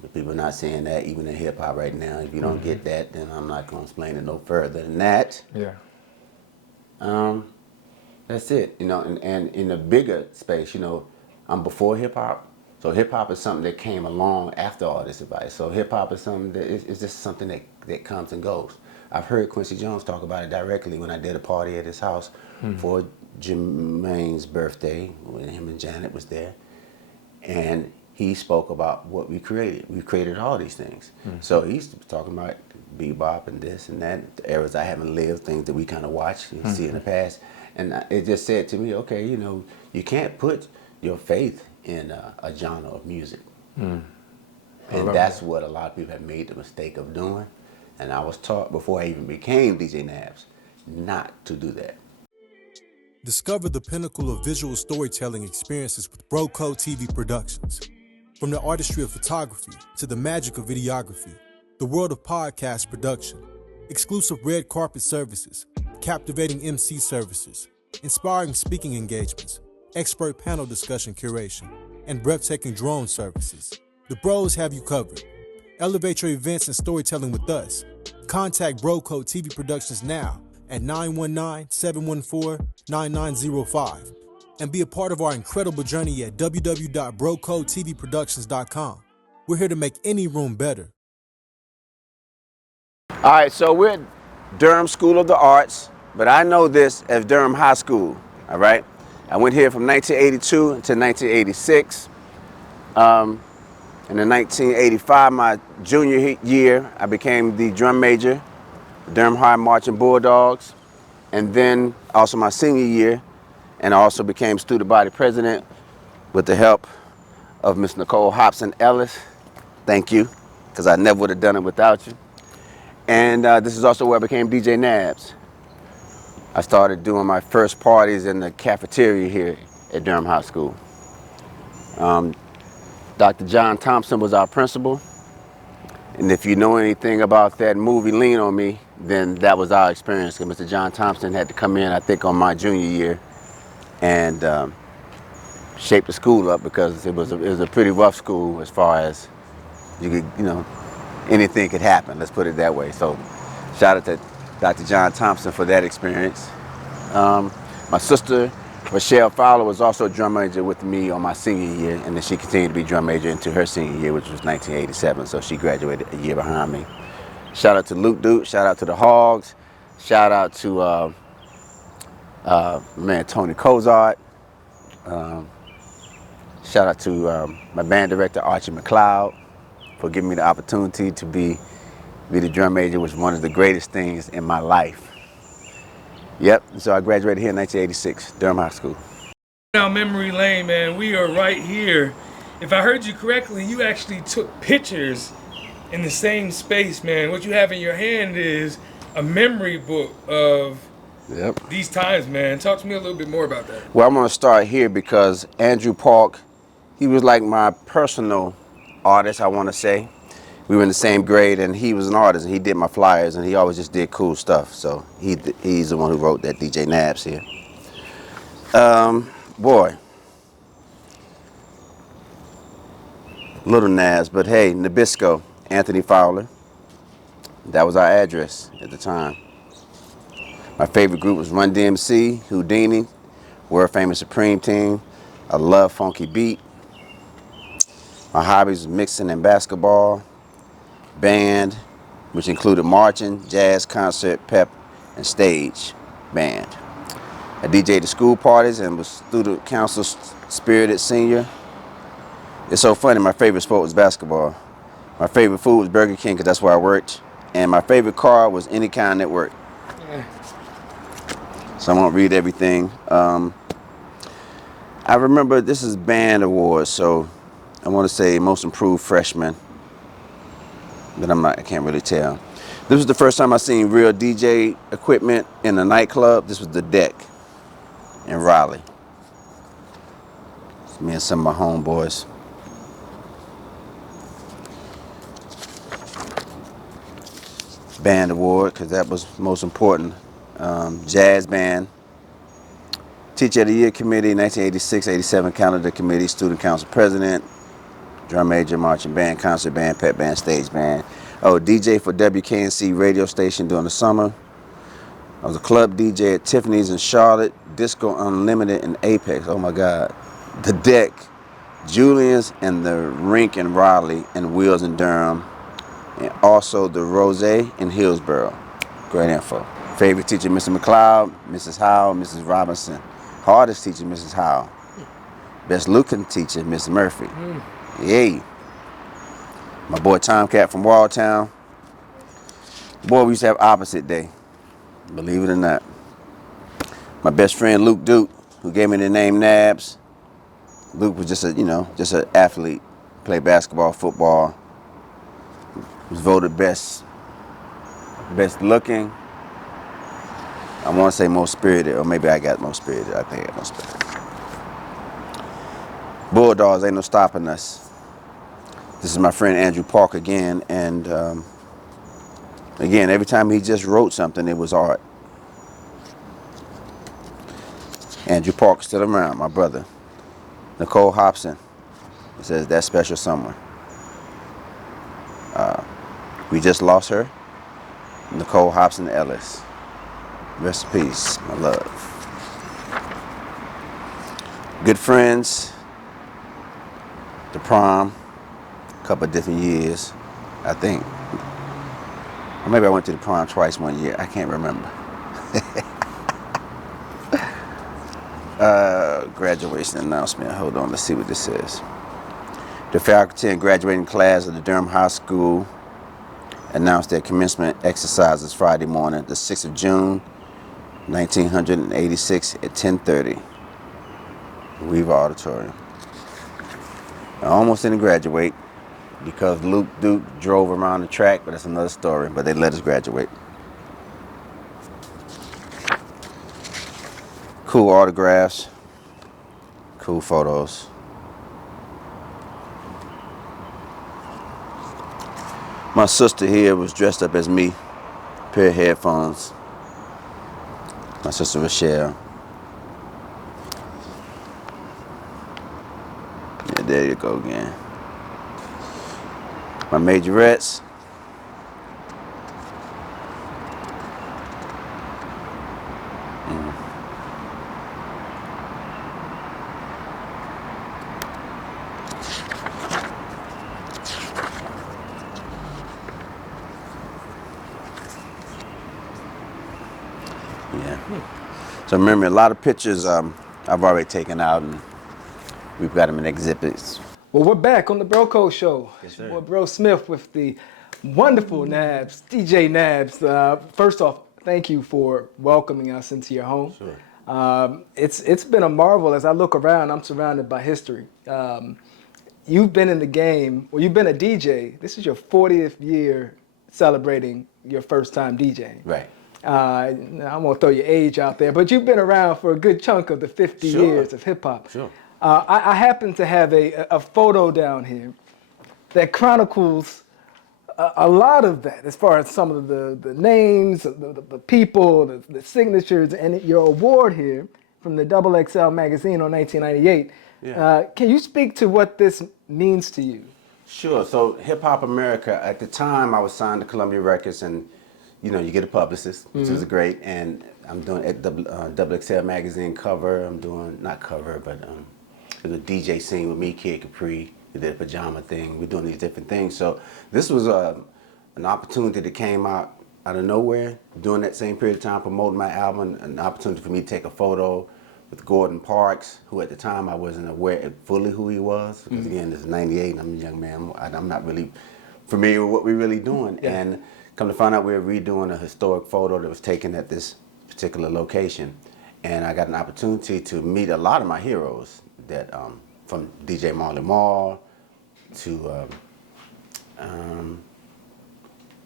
But people are not saying that, even in hip hop right now. If you don't get that, then I'm not going to explain it no further than that. Yeah. That's it, and in the bigger space, I'm before hip hop. So hip hop is something that came along after all this advice. So hip hop is something that is just something that comes and goes. I've heard Quincy Jones talk about it directly when I did a party at his house for Jermaine's birthday, when him and Janet was there. And he spoke about what we created. We created all these things. So he's talking about bebop and this and that, the eras I haven't lived, things that we kind of watched and see in the past. And it just said to me, okay, you can't put your faith in a genre of music. And that's what a lot of people have made the mistake of doing. And I was taught before I even became DJ NABS not to do that. Discover the pinnacle of visual storytelling experiences with Bro Code TV Productions. From the artistry of photography to the magic of videography, the world of podcast production, exclusive red carpet services, captivating MC services, inspiring speaking engagements, expert panel discussion curation, and breathtaking drone services. The Bros have you covered. Elevate your events and storytelling with us. Contact Bro Code TV Productions now at 919-714-9905 and be a part of our incredible journey at www.brocodetvproductions.com. We're here to make any room better. All right, so we're at Durham School of the Arts, but I know this as Durham High School, all right? I went here from 1982 to 1986. And in 1985, my junior year, I became the drum major, Durham High Marching Bulldogs. And then also my senior year, and I also became student body president with the help of Miss Nicole Hobson Ellis. Thank you, because I never would have done it without you. And this is also where I became DJ NABS. I started doing my first parties in the cafeteria here at Durham High School. Dr. John Thompson was our principal. And if you know anything about that movie, Lean on Me, then that was our experience. Because Mr. John Thompson had to come in, I think, on my junior year and shape the school up, because it was a pretty rough school as far as you could, anything could happen. Let's put it that way. So shout out to Dr. John Thompson for that experience. My sister, Rochelle Fowler, was also drum major with me on my senior year, and then she continued to be drum major into her senior year, which was 1987, so she graduated a year behind me. Shout out to Luke Duke, shout out to the Hogs, shout out to Tony Cozart, shout out to my band director, Archie McLeod, for giving me the opportunity to be the drum major, which was one of the greatest things in my life. Yep, so I graduated here in 1986, Durham High School. Now memory lane, man, we are right here. If I heard you correctly, you actually took pictures in the same space, man. What you have in your hand is a memory book of these times, man. Talk to me a little bit more about that. Well, I'm gonna start here because Andrew Park, he was like my personal artist, I wanna say. We were in the same grade, and he was an artist, and he did my flyers, and he always just did cool stuff. So he's the one who wrote that DJ NABS here. Boy, little NABS, but hey, Nabisco, Anthony Fowler. That was our address at the time. My favorite group was Run DMC, Houdini, World Famous Supreme Team. I love funky beat. My hobbies were mixing and basketball, band, which included marching, jazz, concert, pep, and stage band. I DJ'd the school parties and was student council spirited senior. It's so funny, my favorite sport was basketball. My favorite food was Burger King because that's where I worked. And my favorite car was any kind that worked. Yeah. So I won't read everything. I remember this is band awards, so I want to say most improved freshman, but I can't really tell. This was the first time I seen real DJ equipment in a nightclub. This was the Deck in Raleigh. It's me and some of my homeboys. Band award, because that was most important. Jazz band. Teacher of the Year Committee, 1986, 87 calendar committee, student council president, drum major, marching band, concert band, pep band, stage band. Oh, DJ for WKNC radio station during the summer. I was a club DJ at Tiffany's in Charlotte, Disco Unlimited in Apex. Oh my God. The Deck, Julian's and the Rink in Raleigh, and Wheels in Durham, and also the Rose in Hillsborough. Great info. Favorite teacher, Mr. McLeod, Mrs. Howell, Mrs. Robinson. Hardest teacher, Mrs. Howell. Best looking teacher, Miss Murphy. Yay. My boy Tomcat from Walltown. Boy, we used to have opposite day, believe it or not. My best friend Luke Duke, who gave me the name Nabs. Luke was just an athlete. Played basketball, football. Was voted best looking. I want to say most spirited, or maybe I got most spirited. I think I got most spirited. Bulldogs, ain't no stopping us. This is my friend Andrew Park again, and again, every time he just wrote something, it was art. Andrew Park still around, my brother. Nicole Hobson, it says That Special Someone. We just lost her, Nicole Hobson Ellis. Rest in peace, my love. Good friends, the prom, a couple of different years, I think. Or maybe I went to the prom twice one year, I can't remember. Graduation announcement, hold on, let's see what this says. The faculty and graduating class of the Durham High School announced their commencement exercises Friday morning, the 6th of June, 1986 at 10:30. Weaver Auditorium. I almost didn't graduate because Luke Duke drove around the track, but that's another story, but they let us graduate. Cool autographs, cool photos. My sister here was dressed up as me, pair of headphones. My sister Rochelle. Yeah, there you go again. My majorettes. So remember, a lot of pictures I've already taken out, and we've got them in exhibits. Well, we're back on the Bro Code Show. Yes, sir. Boy, Bro Smith with the wonderful Nabs, DJ Nabs. First off, thank you for welcoming us into your home. Sure. It's been a marvel. As I look around, I'm surrounded by history. You've been in the game, well, you've been a DJ. This is your 40th year celebrating your first time DJing. Right. I won't throw your age out there, but you've been around for a good chunk of the 50 Sure. years of hip hop. Sure. I happen to have a photo down here that chronicles a lot of that, as far as some of the names, the people, the signatures, and your award here from the XXL magazine on 1998. Yeah. Can you speak to what this means to you? Sure. So Hip Hop America, at the time I was signed to Columbia Records, and you get a publicist, which is great, and I'm doing at Double XL magazine cover. I'm doing not cover, but there's a DJ scene with me, Kid Capri. We did a pajama thing. We're doing these different things. So this was an opportunity that came out of nowhere during that same period of time, promoting my album. An opportunity for me to take a photo with Gordon Parks, who at the time I wasn't aware fully who he was. Because again, this is '98, and I'm a young man. I'm not really familiar with what we're really doing. Yeah. And come to find out, we were redoing a historic photo that was taken at this particular location. And I got an opportunity to meet a lot of my heroes that, from DJ Marley Marl to,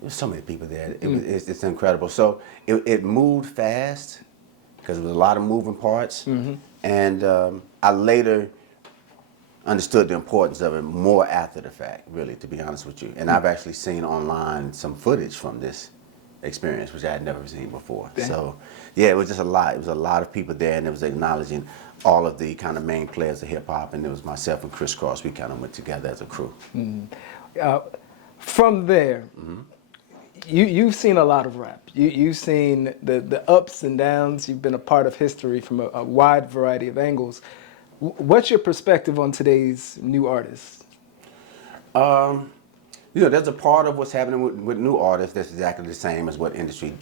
there's so many people there. It's incredible. So it moved fast because there was a lot of moving parts. And I later understood the importance of it more after the fact, really, to be honest with you. And I've actually seen online some footage from this experience, which I had never seen before. Damn. So, yeah, it was just a lot. It was a lot of people there, and it was acknowledging all of the kind of main players of hip hop. And it was myself and Chris Cross. We kind of went together as a crew. From there, you've seen a lot of rap. You've seen the ups and downs. You've been a part of history from a wide variety of angles. What's your perspective on today's new artists? There's a part of what's happening with new artists that's exactly the same as what the industry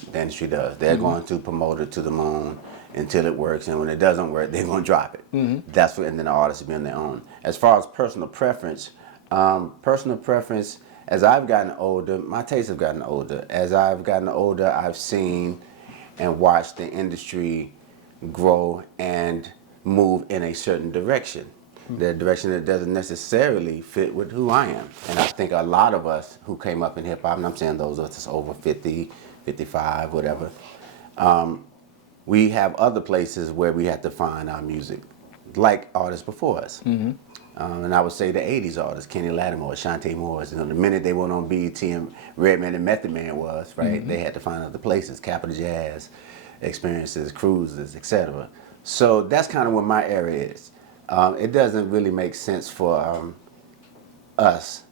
does. They're going to promote it to the moon until it works, and when it doesn't work, they're going to drop it. That's what, and then the artists will be on their own. As far as personal preference, as I've gotten older, my tastes have gotten older. As I've gotten older, I've seen and watched the industry grow and move in a certain direction. The direction that doesn't necessarily fit with who I am. And I think a lot of us who came up in hip hop, and I'm saying those of us that's over 50, 55, whatever, we have other places where we have to find our music, like artists before us. And I would say the 80s artists, Kenny Lattimore, Shantae Moore, the minute they went on BET and Redman and Method Man was, right, they had to find other places, Capitol Jazz, Experiences, Cruises, etc. So that's kind of what my area is. It doesn't really make sense for us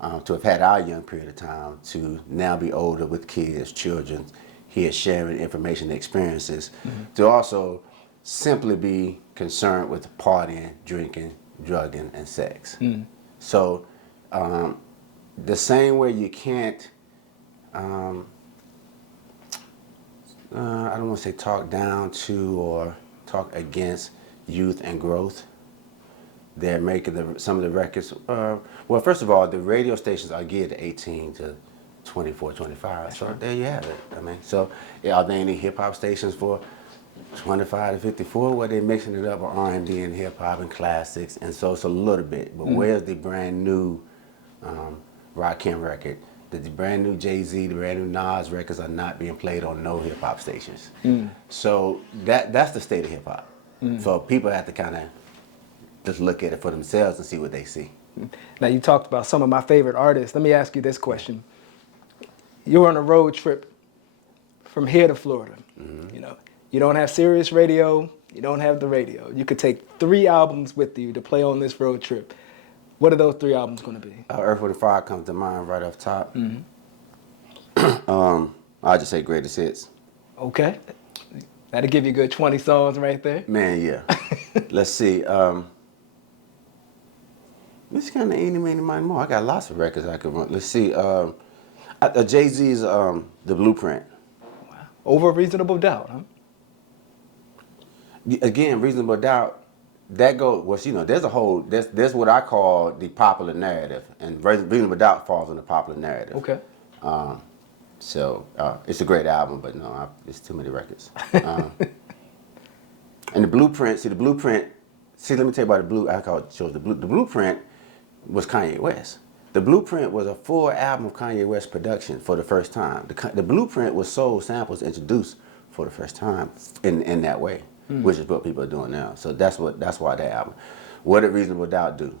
to have had our young period of time to now be older with kids, children, here sharing information and experiences, to also simply be concerned with partying, drinking, drugging, and sex. So the same way you can't, I don't want to say talk down to or talk against youth and growth. They're making some of the records, well, first of all, the radio stations are geared to 18 to 24, 25. So there you have it. I mean, so are there any hip hop stations for 25 to 54 where they're mixing it up with R&B and hip hop and classics? And so it's a little bit, but where's the brand new Rakim record? The brand new Jay-Z, the brand new Nas records are not being played on no hip hop stations. So that's the state of hip hop. So people have to kind of just look at it for themselves and see what they see. Now, you talked about some of my favorite artists. Let me ask you this question. You're on a road trip from here to Florida. You don't have Sirius Radio, you don't have the radio. You could take 3 albums with you to play on this road trip. What are those 3 albums going to be? Earth, Wind & Fire comes to mind right off top. I'll just say Greatest Hits. Okay. That'll give you a good 20 songs right there. Man, yeah. Let's see. This kind of eeny, meeny, miny, mo. I got lots of records I could run. Let's see. Jay-Z's The Blueprint. Wow. Over Reasonable Doubt, huh? Again, Reasonable Doubt, that goes, well, there's a whole, there's what I call the popular narrative, and Reasonable Doubt falls in the popular narrative. Okay. So it's a great album, but no, it's too many records. And the Blueprint, let me tell you about the Blueprint was Kanye West. The Blueprint was a full album of Kanye West production for the first time. The Blueprint was soul samples introduced for the first time in that way, which is what people are doing now. So that's why that album. What did Reasonable Doubt do?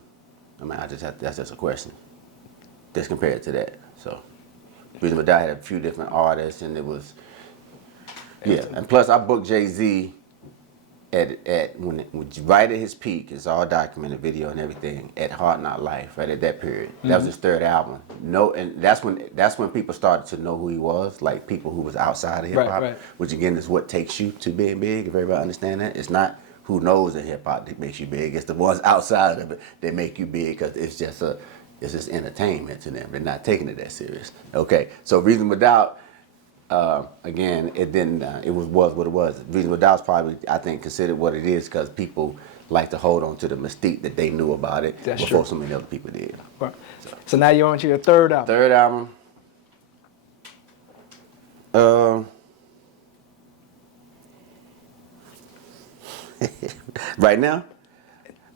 I mean, that's just a question. Just compared to that. So Reasonable Doubt had a few different artists, and it was, yeah. And plus, I booked Jay-Z right at his peak, it's all documented, video and everything, at Hard Knock Life, right at that period. That was his third album. And that's when people started to know who he was, like people who was outside of hip hop, Right. which again is what takes you to being big. If everybody understand that, it's not who knows in hip hop that makes you big. It's the ones outside of it that make you big, because it's just entertainment to them. They're not taking it that serious. Okay, so Reasonable Doubt. Again, it didn't. It was what it was. Reasonable Doubt's probably, I think, considered what it is because people like to hold on to the mystique that they knew about it before so many other people did. Right. So now you're on to your third album. Third album. Right now,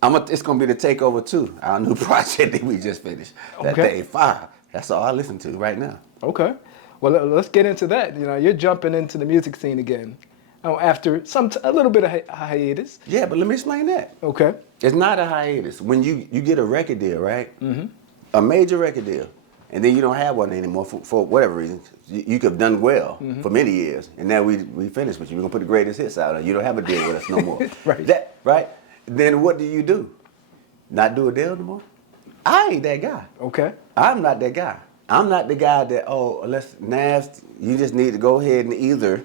it's gonna be the Takeover 2, our new project that we just finished. That thing fire. That's all I listen to right now. Okay. Well, let's get into that. You know, you're jumping into the music scene again after a little bit of hiatus. Yeah, but let me explain that. Okay. It's not a hiatus. When you get a record deal, right? A major record deal, and then you don't have one anymore for whatever reason. You could have done well for many years, and now we finished with you. We're gonna put the greatest hits out. You don't have a deal with us no more. Right. Then what do? Not do a deal no more? I ain't that guy. Okay. I'm not that guy. I'm not the guy that, NABS, you just need to go ahead and either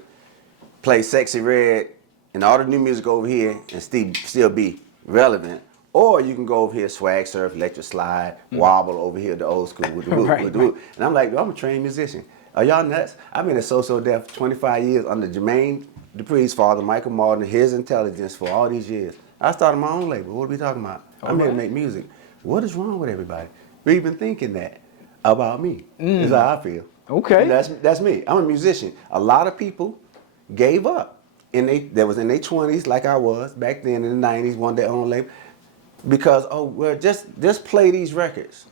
play Sexy Red and all the new music over here and still be relevant, or you can go over here, Swag Surf, Electric Slide, Wobble over here, the old school with the whoop, with the whoop. And I'm like, I'm a trained musician. Are y'all nuts? I've been in So Def 25 years under Jermaine Dupri's father, Michael Martin, his intelligence for all these years. I started my own label. What are we talking about? I'm here to make music. What is wrong with everybody? We're even thinking that about me. Is how I feel. Okay. And that's me. I'm a musician. A lot of people gave up. That was in their 20s, like I was back then in the 90s, wanted their own label. Because just play these records.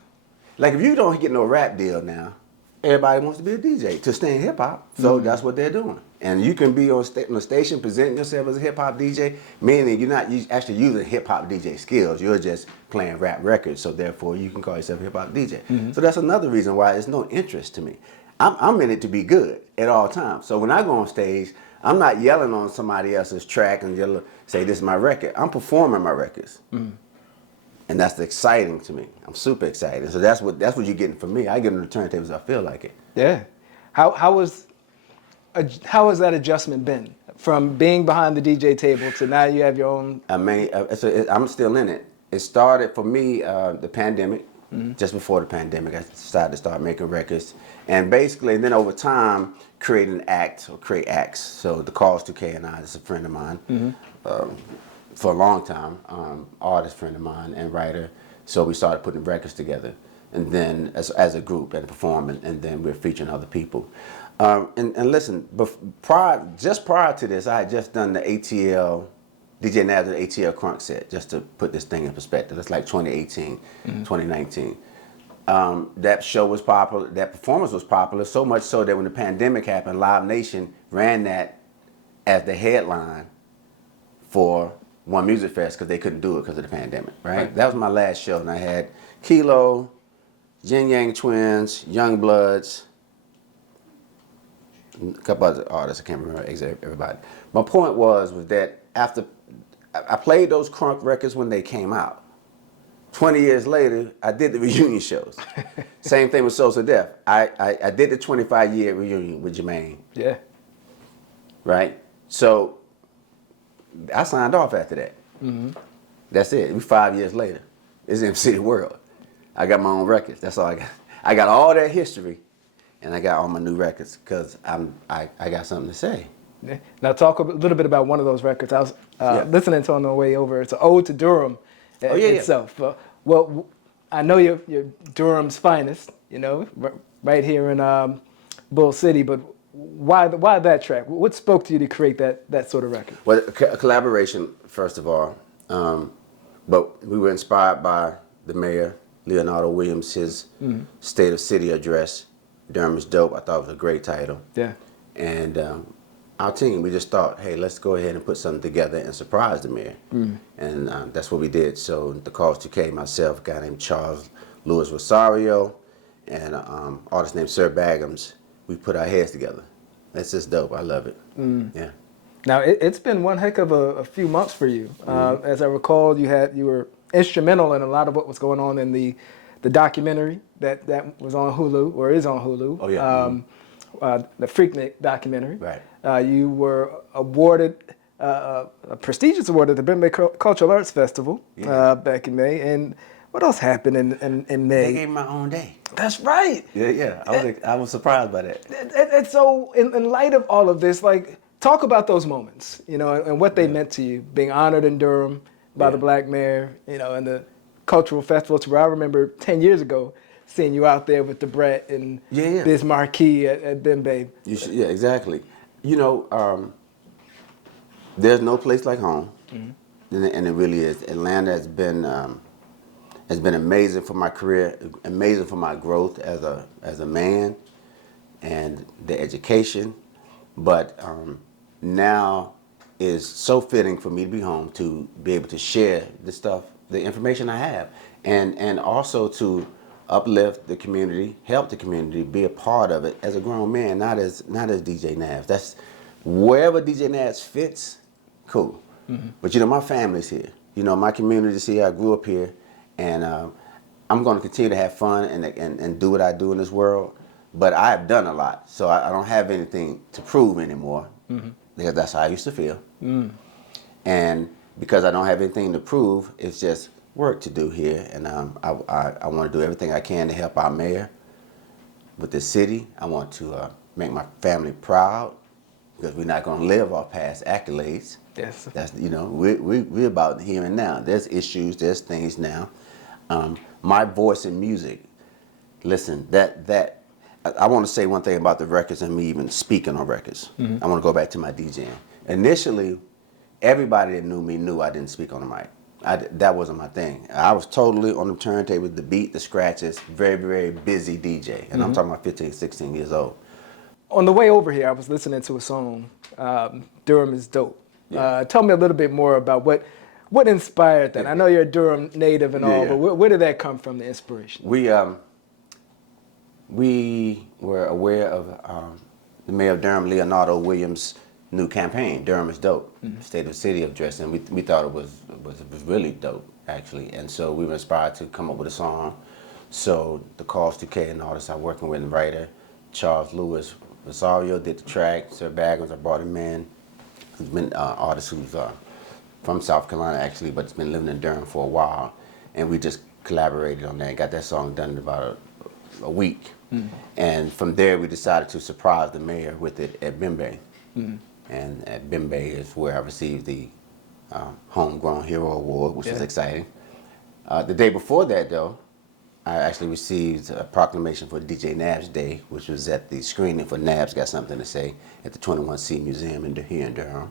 Like if you don't get no rap deal now, everybody wants to be a DJ to stay in hip hop. So that's what they're doing. And you can be on a station presenting yourself as a hip hop DJ, meaning you're not actually using hip hop DJ skills. You're just playing rap records. So therefore, you can call yourself a hip hop DJ. So that's another reason why it's no interest to me. I'm in it to be good at all times. So when I go on stage, I'm not yelling on somebody else's track and say this is my record. I'm performing my records. And that's exciting to me. I'm super excited. So that's what you're getting from me. I get on the turntables. I feel like it. Yeah. How has that adjustment been from being behind the DJ table to now you have your own? I mean, I'm still in it. It started for me the pandemic. Just before the pandemic, I decided to start making records, and basically, then over time, create acts. So the Cause 2K and I is a friend of mine. For a long time, artist friend of mine and writer. So we started putting records together, and then as a group and performing, and then we're featuring other people. And listen, prior to this, I had just done the ATL, DJ NABS and ATL Crunk set, just to put this thing in perspective. It's like 2018, 2019. That show was popular, that performance was popular, so much so that when the pandemic happened, Live Nation ran that as the headline for One Music Fest because they couldn't do it because of the pandemic, right? That was my last show, and I had Kilo, Yin Yang Twins, Young Bloods, a couple other artists, I can't remember everybody. My point was that after I played those crunk records when they came out, 20 years later, I did the reunion shows. Same thing with So Def. I did the 25-year reunion with Jermaine. Yeah. Right? So I signed off after that. That's it. It was 5 years later. It's MC the World. I got my own records. That's all I got. I got all that history, and I got all my new records because I got something to say. Yeah. Now talk a little bit about one of those records. I was listening to on the way over. It's an ode to Durham itself. Well, I know you're Durham's finest, you know, right here in Bull City, but why that track? What spoke to you to create that sort of record? Well, a collaboration, first of all, but we were inspired by the mayor, Leonardo Williams, his State of City address. Durham is Dope. I thought it was a great title. Yeah. And our team, we just thought, hey, let's go ahead and put something together and surprise the mayor. And that's what we did. So the Cause 2K, myself, a guy named Charles Louis Rosario, and an artist named Sir Bagums, we put our heads together. That's just dope. I love it. Yeah. Now it's been one heck of a few months for you. As I recall, you were instrumental in a lot of what was going on in the documentary that was on Hulu or is on Hulu. Oh, yeah. The Freaknik documentary. Right. You were awarded a prestigious award at the Bembe Cultural Arts Festival back in May. And what else happened in May? They gave me my own day. That's right. Yeah. I was surprised by that. And so, in light of all of this, like, talk about those moments, and what they meant to you, being honored in Durham by the Black Mayor, and the cultural festival. To where I remember 10 years ago seeing you out there with the Brett and Biz Marquis at Bembe. Yeah, exactly. There's no place like home, and it really is. Atlanta has been amazing for my career, amazing for my growth as a man, and the education. But now is so fitting for me to be home to be able to share the information I have, and also to uplift the community, help the community, be a part of it as a grown man, not as DJ NABS. That's wherever DJ NABS fits, cool. But my family's here. My community's here. I grew up here, and I'm going to continue to have fun and do what I do in this world. But I have done a lot, so I don't have anything to prove anymore. Because that's how I used to feel. And because I don't have anything to prove, it's just work to do here. And I want to do everything I can to help our mayor with the city. I want to make my family proud, because we're not going to live off past accolades. Yes. That's we're about here and now. There's issues, there's things now. My voice in music. Listen, I want to say one thing about the records and me even speaking on records. I want to go back to my DJing. Initially, everybody that knew me knew I didn't speak on the mic. That wasn't my thing. I was totally on the turntable, the beat, the scratches, very, very busy DJ. And I'm talking about 15, 16 years old. On the way over here, I was listening to a song, Durham is Dope. Tell me a little bit more about what inspired that. I know you're a Durham native and all, but where did that come from, the inspiration? We were aware of the mayor of Durham, Leonardo Williams' new campaign, Durham is Dope, State of the City of Dress, and we thought it was really dope, actually. And so we were inspired to come up with a song. So the Cause 2K and artists I'm working with, and writer Charles Lewis Rosario did the track. Sir Baggins, I brought him in. He's been an artist who's from South Carolina, actually, but has been living in Durham for a while. And we just collaborated on that and got that song done in about a week. And from there, we decided to surprise the mayor with it at Bembe. And at Bembe is where I received the Homegrown Hero Award, which was exciting. The day before that, though, I actually received a proclamation for DJ NABS Day, which was at the screening for NABS Got Something to Say at the 21C Museum here in Durham.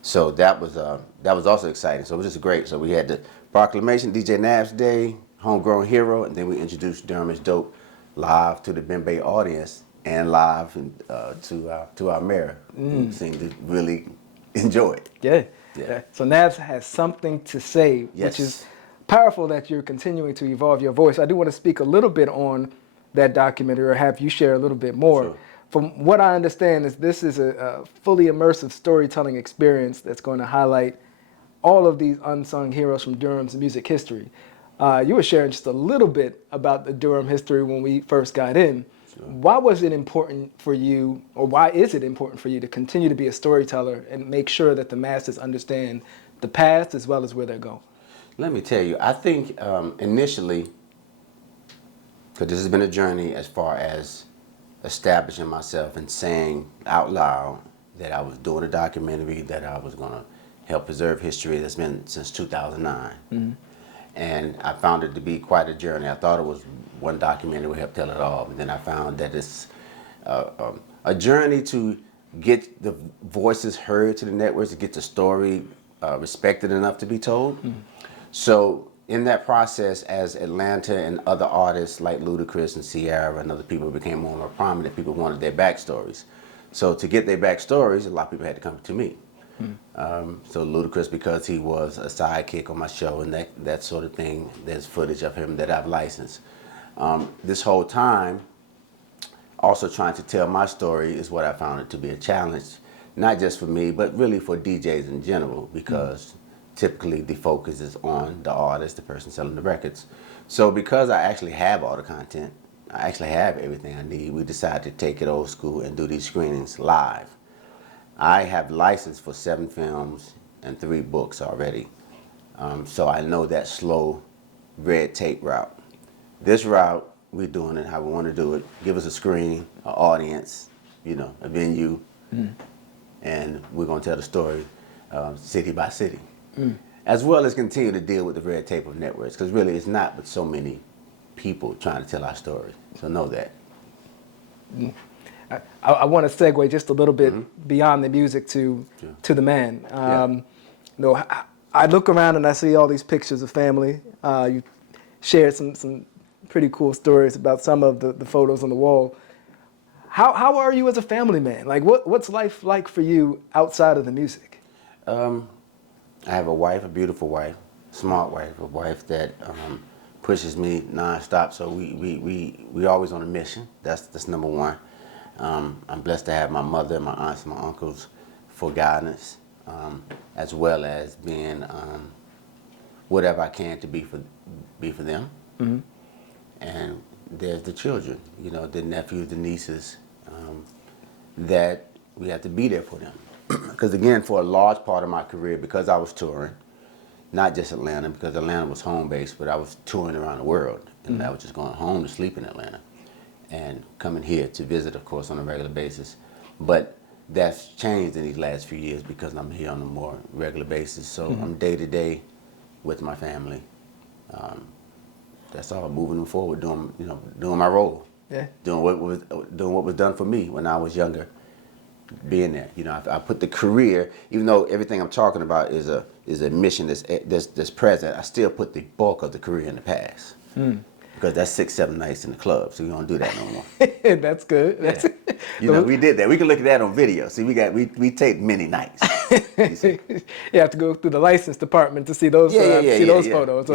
So that was also exciting. So it was just great. So we had the proclamation, DJ NABS Day, Homegrown Hero, and then we introduced Durham is Dope live to the Bembe audience and live to our mayor, who seemed to really enjoy it. Yeah. So NABS has something to say, which is powerful that you're continuing to evolve your voice. I do want to speak a little bit on that documentary, or have you share a little bit more. Sure. From what I understand, this is a fully immersive storytelling experience that's going to highlight all of these unsung heroes from Durham's music history. You were sharing just a little bit about the Durham history when we first got in. Sure. Why was it important for you, or why is it important for you to continue to be a storyteller and make sure that the masses understand the past as well as where they're going? Let me tell you, I think initially, because this has been a journey as far as establishing myself and saying out loud that I was doing a documentary, that I was going to help preserve history that's been since 2009. And I found it to be quite a journey. I thought it was one documentary would help tell it all, but then I found that it's a journey to get the voices heard to the networks, to get the story respected enough to be told. So in that process, as Atlanta and other artists like Ludacris and Ciara and other people became more and more prominent, people wanted their backstories. So to get their backstories, a lot of people had to come to me. So Ludacris, because he was a sidekick on my show and that sort of thing, there's footage of him that I've licensed. This whole time, also trying to tell my story is what I found it to be a challenge, not just for me, but really for DJs in general, because typically the focus is on the artist, the person selling the records. So because I actually have all the content, I actually have everything I need, we decided to take it old school and do these screenings live. I have license for 7 films and 3 books already. So I know that slow red tape route. This route, we're doing it how we want to do it. Give us a screen, an audience, you know, a venue, and we're going to tell the story city by city. As well as continue to deal with the red tape of networks, because really it's not but so many people trying to tell our story. So know that. I want to segue just a little bit beyond the music to the man. You know, I look around and I see all these pictures of family. You shared some pretty cool stories about some of the photos on the wall. How are you as a family man? Like, what's life like for you outside of the music? I have a wife, a beautiful wife, smart wife, a wife that pushes me nonstop. So we always on a mission. That's number one. I'm blessed to have my mother, my aunts, my uncles for guidance, as well as being whatever I can to be for them. And there's the children, you know, the nephews, the nieces, that we have to be there for them. Because again, for a large part of my career, because I was touring, not just Atlanta, because Atlanta was home base, but I was touring around the world, and I was just going home to sleep in Atlanta, and coming here to visit, of course, on a regular basis. But that's changed in these last few years because I'm here on a more regular basis. So I'm day to day with my family. That's all, moving them forward, doing my role, doing what was done for me when I was younger. Being there, you know, I put the career, even though everything I'm talking about is a mission that's present, I still put the bulk of the career in the past. Because that's 6-7 nights in the club, so we don't do that no more. That's good. Yeah. You know, we did that. We can look at that on video. See, we taped many nights. You have to go through the license department to see those photos.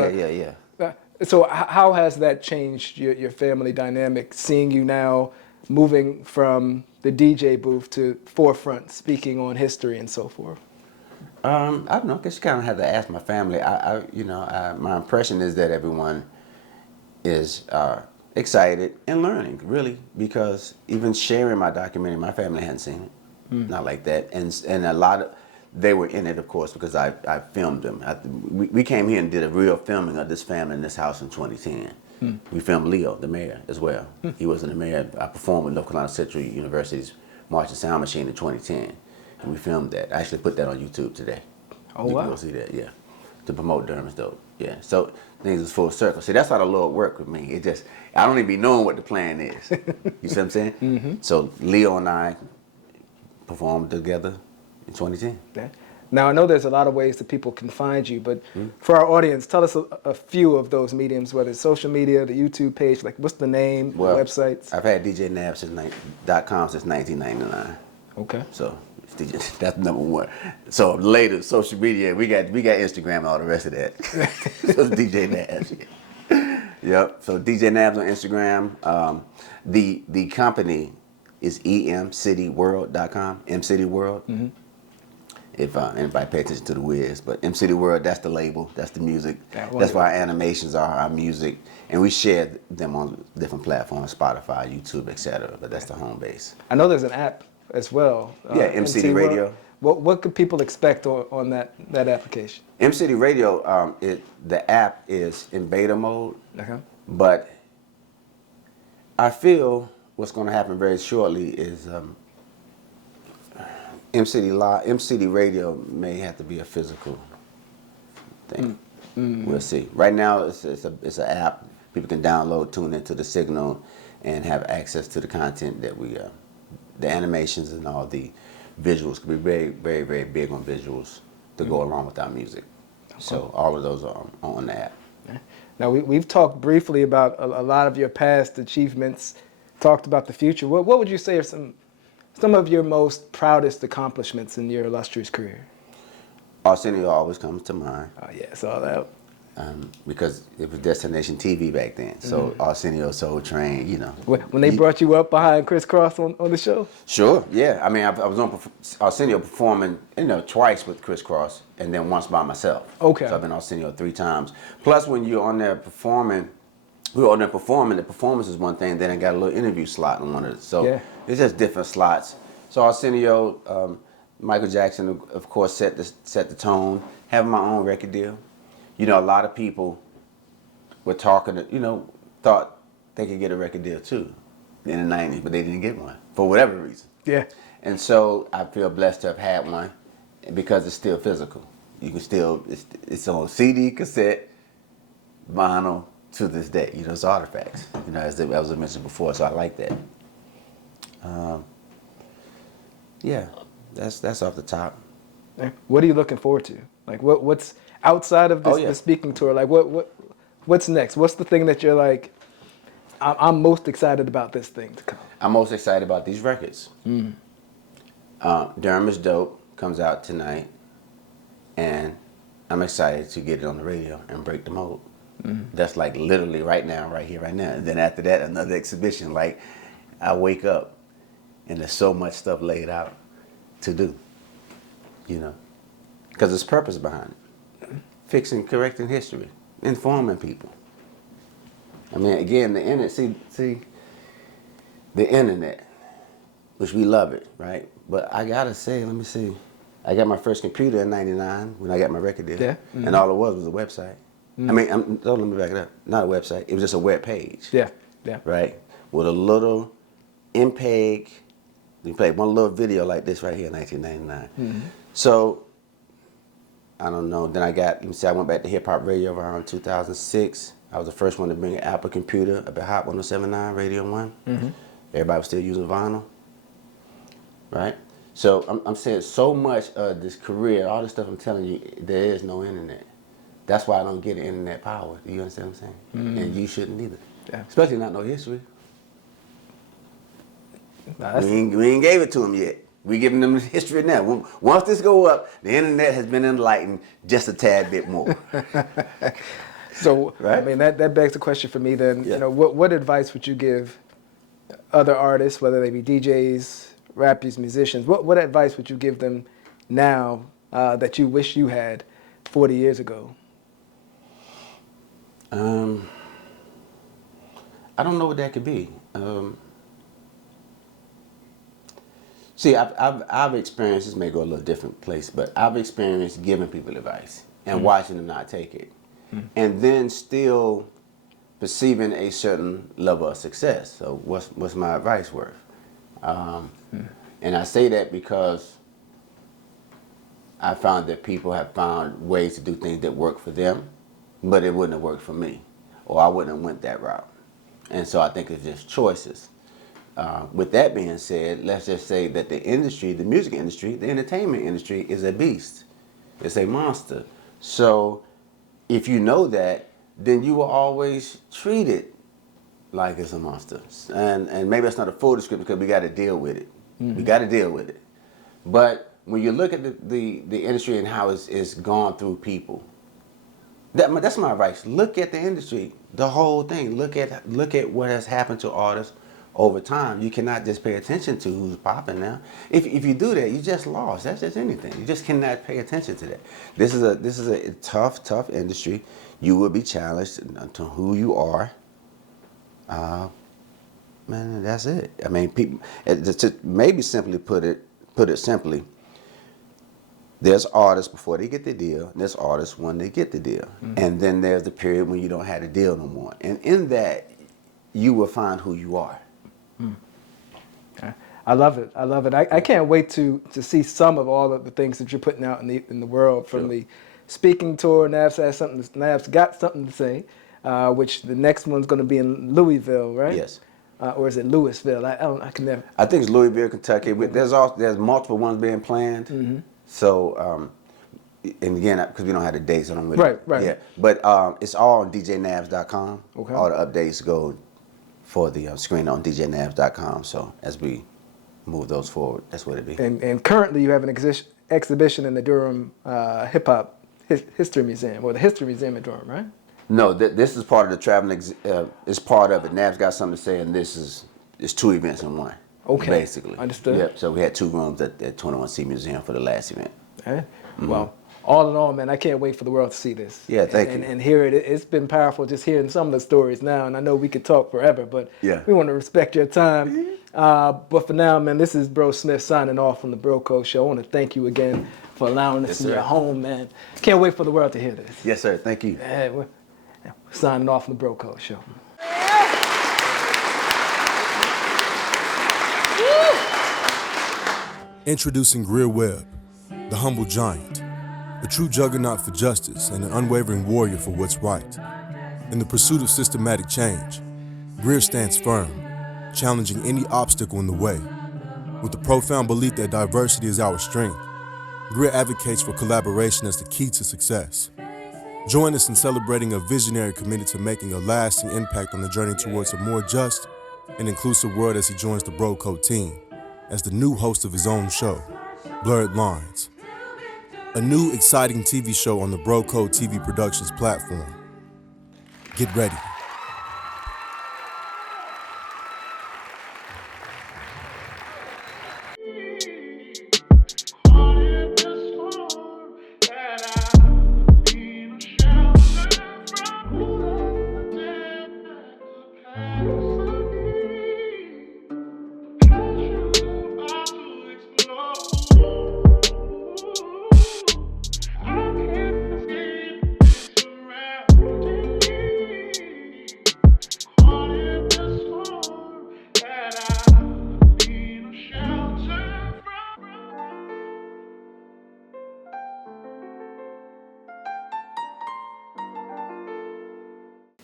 So how has that changed your family dynamic, seeing you now moving from the DJ booth to forefront, speaking on history and so forth? I don't know. I guess you kind of have to ask my family. My impression is that everyone is excited and learning, really, because even sharing my documentary, my family hadn't seen it, not like that, and a lot of they were in it, of course, because I filmed them. We came here and did a real filming of this family in this house in 2010. We filmed Leo, the mayor, as well. He wasn't the mayor. I performed with North Carolina Central University's Marching Sound Machine in 2010, and we filmed that. I actually put that on YouTube today. Oh, you wow. can go see that, yeah, to promote Durham's Dope. Yeah, so things is full circle. See, that's how the Lord worked with me. It just, I don't even be knowing what the plan is. You see what I'm saying? So Leo and I performed together in 2010. Yeah. Now, I know there's a lot of ways that people can find you, but for our audience, tell us a few of those mediums, whether it's social media, the YouTube page, like what's the name, websites? I've had DJ NABS.com since 1999. Okay. So that's number one. So later, social media, we got Instagram and all the rest of that. So DJ NABS. Yep. So DJ NABS on Instagram. The company is emcityworld.com. mcityworld. If anybody pay attention to the Wiz, but MC The World, that's the label, that's the music, that's where our animations are, our music, and we share them on different platforms, Spotify, YouTube, etc. But that's the home base. I know there's an app as well. Yeah, MCD Radio. What could people expect on that application? MCD Radio, the app is in beta mode, but I feel what's going to happen very shortly is MCD Radio may have to be a physical thing. We'll see. Right now, it's an app. People can download, tune into the signal, and have access to the content that the animations and all the visuals. Could be very, very, very big on visuals to go along with our music. Okay. So all of those are on the app. Now, we've talked briefly about a lot of your past achievements, talked about the future. What would you say are some of your most proudest accomplishments in your illustrious career? Arsenio always comes to mind. Oh, yeah, I saw that. because it was Destination TV back then. So Arsenio, Soul Train, you know. When they brought you up behind Criss Cross on the show? Sure, yeah. I mean, I was on Arsenio performing, you know, twice with Criss Cross and then once by myself. Okay. So I've been Arsenio 3 times. Plus, when you're on there performing, we were on there performing, the performance is one thing, then I got a little interview slot on one of it. So Yeah. it's just different slots. So Arsenio, Michael Jackson, of course, set the tone. Having my own record deal. You know, a lot of people were talking, you know, thought they could get a record deal too in the 90s, but they didn't get one for whatever reason. Yeah. And so I feel blessed to have had one because it's still physical. You can still, it's on CD, cassette, vinyl to this day. You know, it's artifacts, you know, as I mentioned before, so I like that. Yeah, that's off the top. What are you looking forward to? Like, what's outside of this, the speaking tour? Like, what's next? What's the thing that you're like, I'm most excited about this thing to come? I'm most excited about these records. Durham is Dope comes out tonight, and I'm excited to get it on the radio and break the mold. That's like literally right now, right here, right now. And then after that, another exhibition. Like, I wake up and there's so much stuff laid out to do, you know, because there's purpose behind it. Fixing, correcting history, informing people. I mean, again, the internet, see, the internet, which we love it, right? But I gotta say, let me see, I got my first computer in '99 when I got my record deal. Yeah. And all it was a website. I mean, let me back it up. Not a website, it was just a web page. Yeah, yeah. Right? With a little MPEG, we played one little video like this right here in 1999. So, I don't know, then I went back to hip hop radio around 2006. I was the first one to bring an Apple computer up at Hot 107.9, Radio 1. Everybody was still using vinyl, right? So I'm saying so much of this career, all this stuff I'm telling you, there is no internet. That's why I don't get the internet power. You understand what I'm saying? And you shouldn't either. Yeah. Especially not no history. Nah, We ain't gave it to them yet. We giving them history now. Once this go up, the internet has been enlightened just a tad bit more. So, Right? I mean, that begs the question for me then, Yeah. you know, what advice would you give other artists, whether they be DJs, rappers, musicians, what advice would you give them now that you wish you had 40 years ago? I don't know what that could be. See, I've experienced, this may go a little different place, but I've experienced giving people advice and watching them not take it. And then still perceiving a certain level of success. So what's my advice worth? And I say that because I found that people have found ways to do things that work for them, but it wouldn't have worked for me, or I wouldn't have went that route. And so I think it's just choices. With that being said, let's just say that the industry, the music industry, the entertainment industry is a beast. It's a monster. So if you know that, then you will always treat it like it's a monster. And maybe that's not a full description because we got to deal with it. We got to deal with it. But when you look at the industry and how it's gone through people, that's my advice. Look at the industry, the whole thing. Look at what has happened to artists over time. You cannot just pay attention to who's popping now. If you do that, you just lost. That's just anything. You just cannot pay attention to that. This is a tough industry. You will be challenged to who you are. Man, that's it. I mean, people. To maybe simply put it simply. There's artists before they get the deal, and there's artists when they get the deal. And then there's the period when you don't have the deal no more. And in that, you will find who you are. I love it. I love it. I can't wait to see some of all of the things that you're putting out in the world. From the speaking tour, NABS got something to say, which the next one's going to be in Louisville, right? Yes. Or is it Louisville? I can never. I think it's Louisville, Kentucky. There's multiple ones being planned. So, and again, because we don't have the dates, I don't really. Right. Yeah, but it's all on DJNABS.com. Okay. All the updates go for the screen on DJNABS.com. So as we move those forward, that's what it be. And currently you have an exhibition in the Durham Hip Hop History Museum, or the History Museum in Durham, right? No, this is part of the traveling. It's part of it. NABS got something to say, and it's 2 events in one. Okay. Basically. Understood. Yep. So we had 2 rooms at 21C Museum for the last event. Okay. Well, all in all, man, I can't wait for the world to see this. Yeah, thank you. And hear it. It's been powerful just hearing some of the stories now, and I know we could talk forever, but Yeah. we want to respect your time. But for now, man, this is Bro Smith signing off from the Bro Code Show. I want to thank you again for allowing us Yes, in your sir. home, man. Can't wait for the world to hear this. Yes, sir. Thank you. Yeah, we're signing off from the Bro Code Show. Introducing Greer Webb, the humble giant, a true juggernaut for justice and an unwavering warrior for what's right. In the pursuit of systematic change, Greer stands firm, challenging any obstacle in the way. With the profound belief that diversity is our strength, Greer advocates for collaboration as the key to success. Join us in celebrating a visionary committed to making a lasting impact on the journey towards a more just and inclusive world as he joins the Bro Code team as the new host of his own show, Blurred Lines, a new exciting TV show on the Bro Code TV Productions platform. Get ready.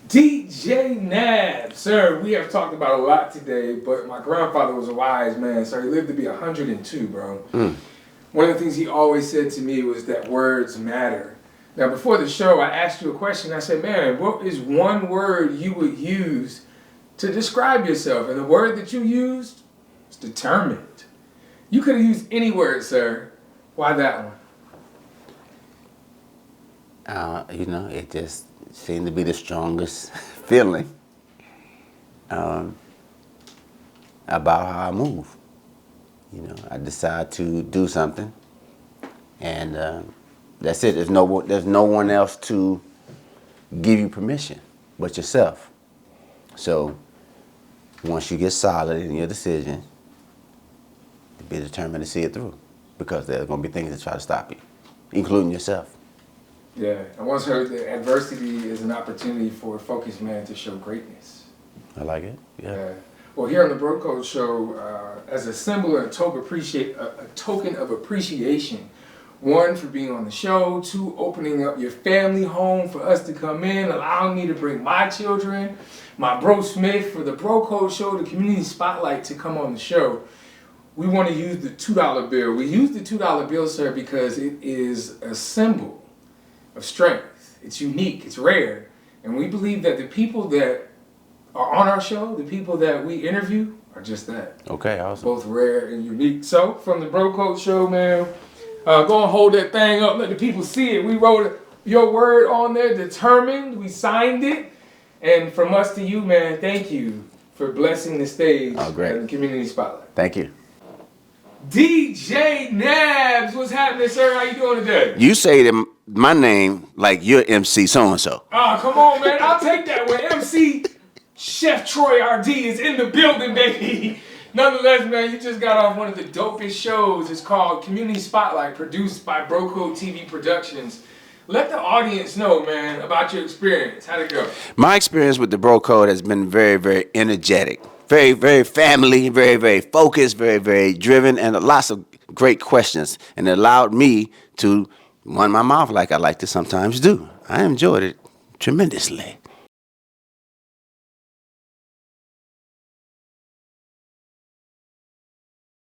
DJ NABS, sir, we have talked about a lot today, but my grandfather was a wise man, sir. He lived to be 102, bro. One of the things he always said to me was that words matter. Now, before the show, I asked you a question. I said, man, what is one word you would use to describe yourself? And the word that you used was determined. You could have used any word, sir. Why that one? It just seemed to be the strongest feeling about how I move. I decide to do something, and that's it. There's no one else to give you permission but yourself. So once you get solid in your decision, be determined to see it through, because there's going to be things that try to stop you, including yourself. Yeah, I once heard that adversity is an opportunity for a focused man to show greatness. I like it. Yeah. Well, here on the Bro Code Show, as a symbol and a token of appreciation, 1, for being on the show, 2, opening up your family home for us to come in, allowing me to bring my children, my bro Smith, for the Bro Code Show, the community spotlight, to come on the show. We want to use the $2 bill. We use the $2 bill, sir, because it is a symbol of strength. It's unique, it's rare, and we believe that the people that are on our show, the people that we interview, are just that. Okay, awesome. Both rare and unique. So, from the Bro Code Show, man, go and hold that thing up, let the people see it. We wrote your word on there, determined, we signed it, and from us to you, man, thank you for blessing the stage Oh, great. and the community spotlight. Thank you. DJ NABS, what's happening, sir? How you doing today? You say my name like you're MC so-and-so. Oh, come on, man. I'll take that when MC Chef Troy RD is in the building, baby. Nonetheless, man, you just got off one of the dopest shows. It's called Community Spotlight, produced by Bro Code TV Productions. Let the audience know, man, about your experience. How'd it go? My experience with the Bro Code has been very, very energetic. Very, very family, very, very focused, very, very driven, and lots of great questions. And it allowed me to run my mouth like I like to sometimes do. I enjoyed it tremendously.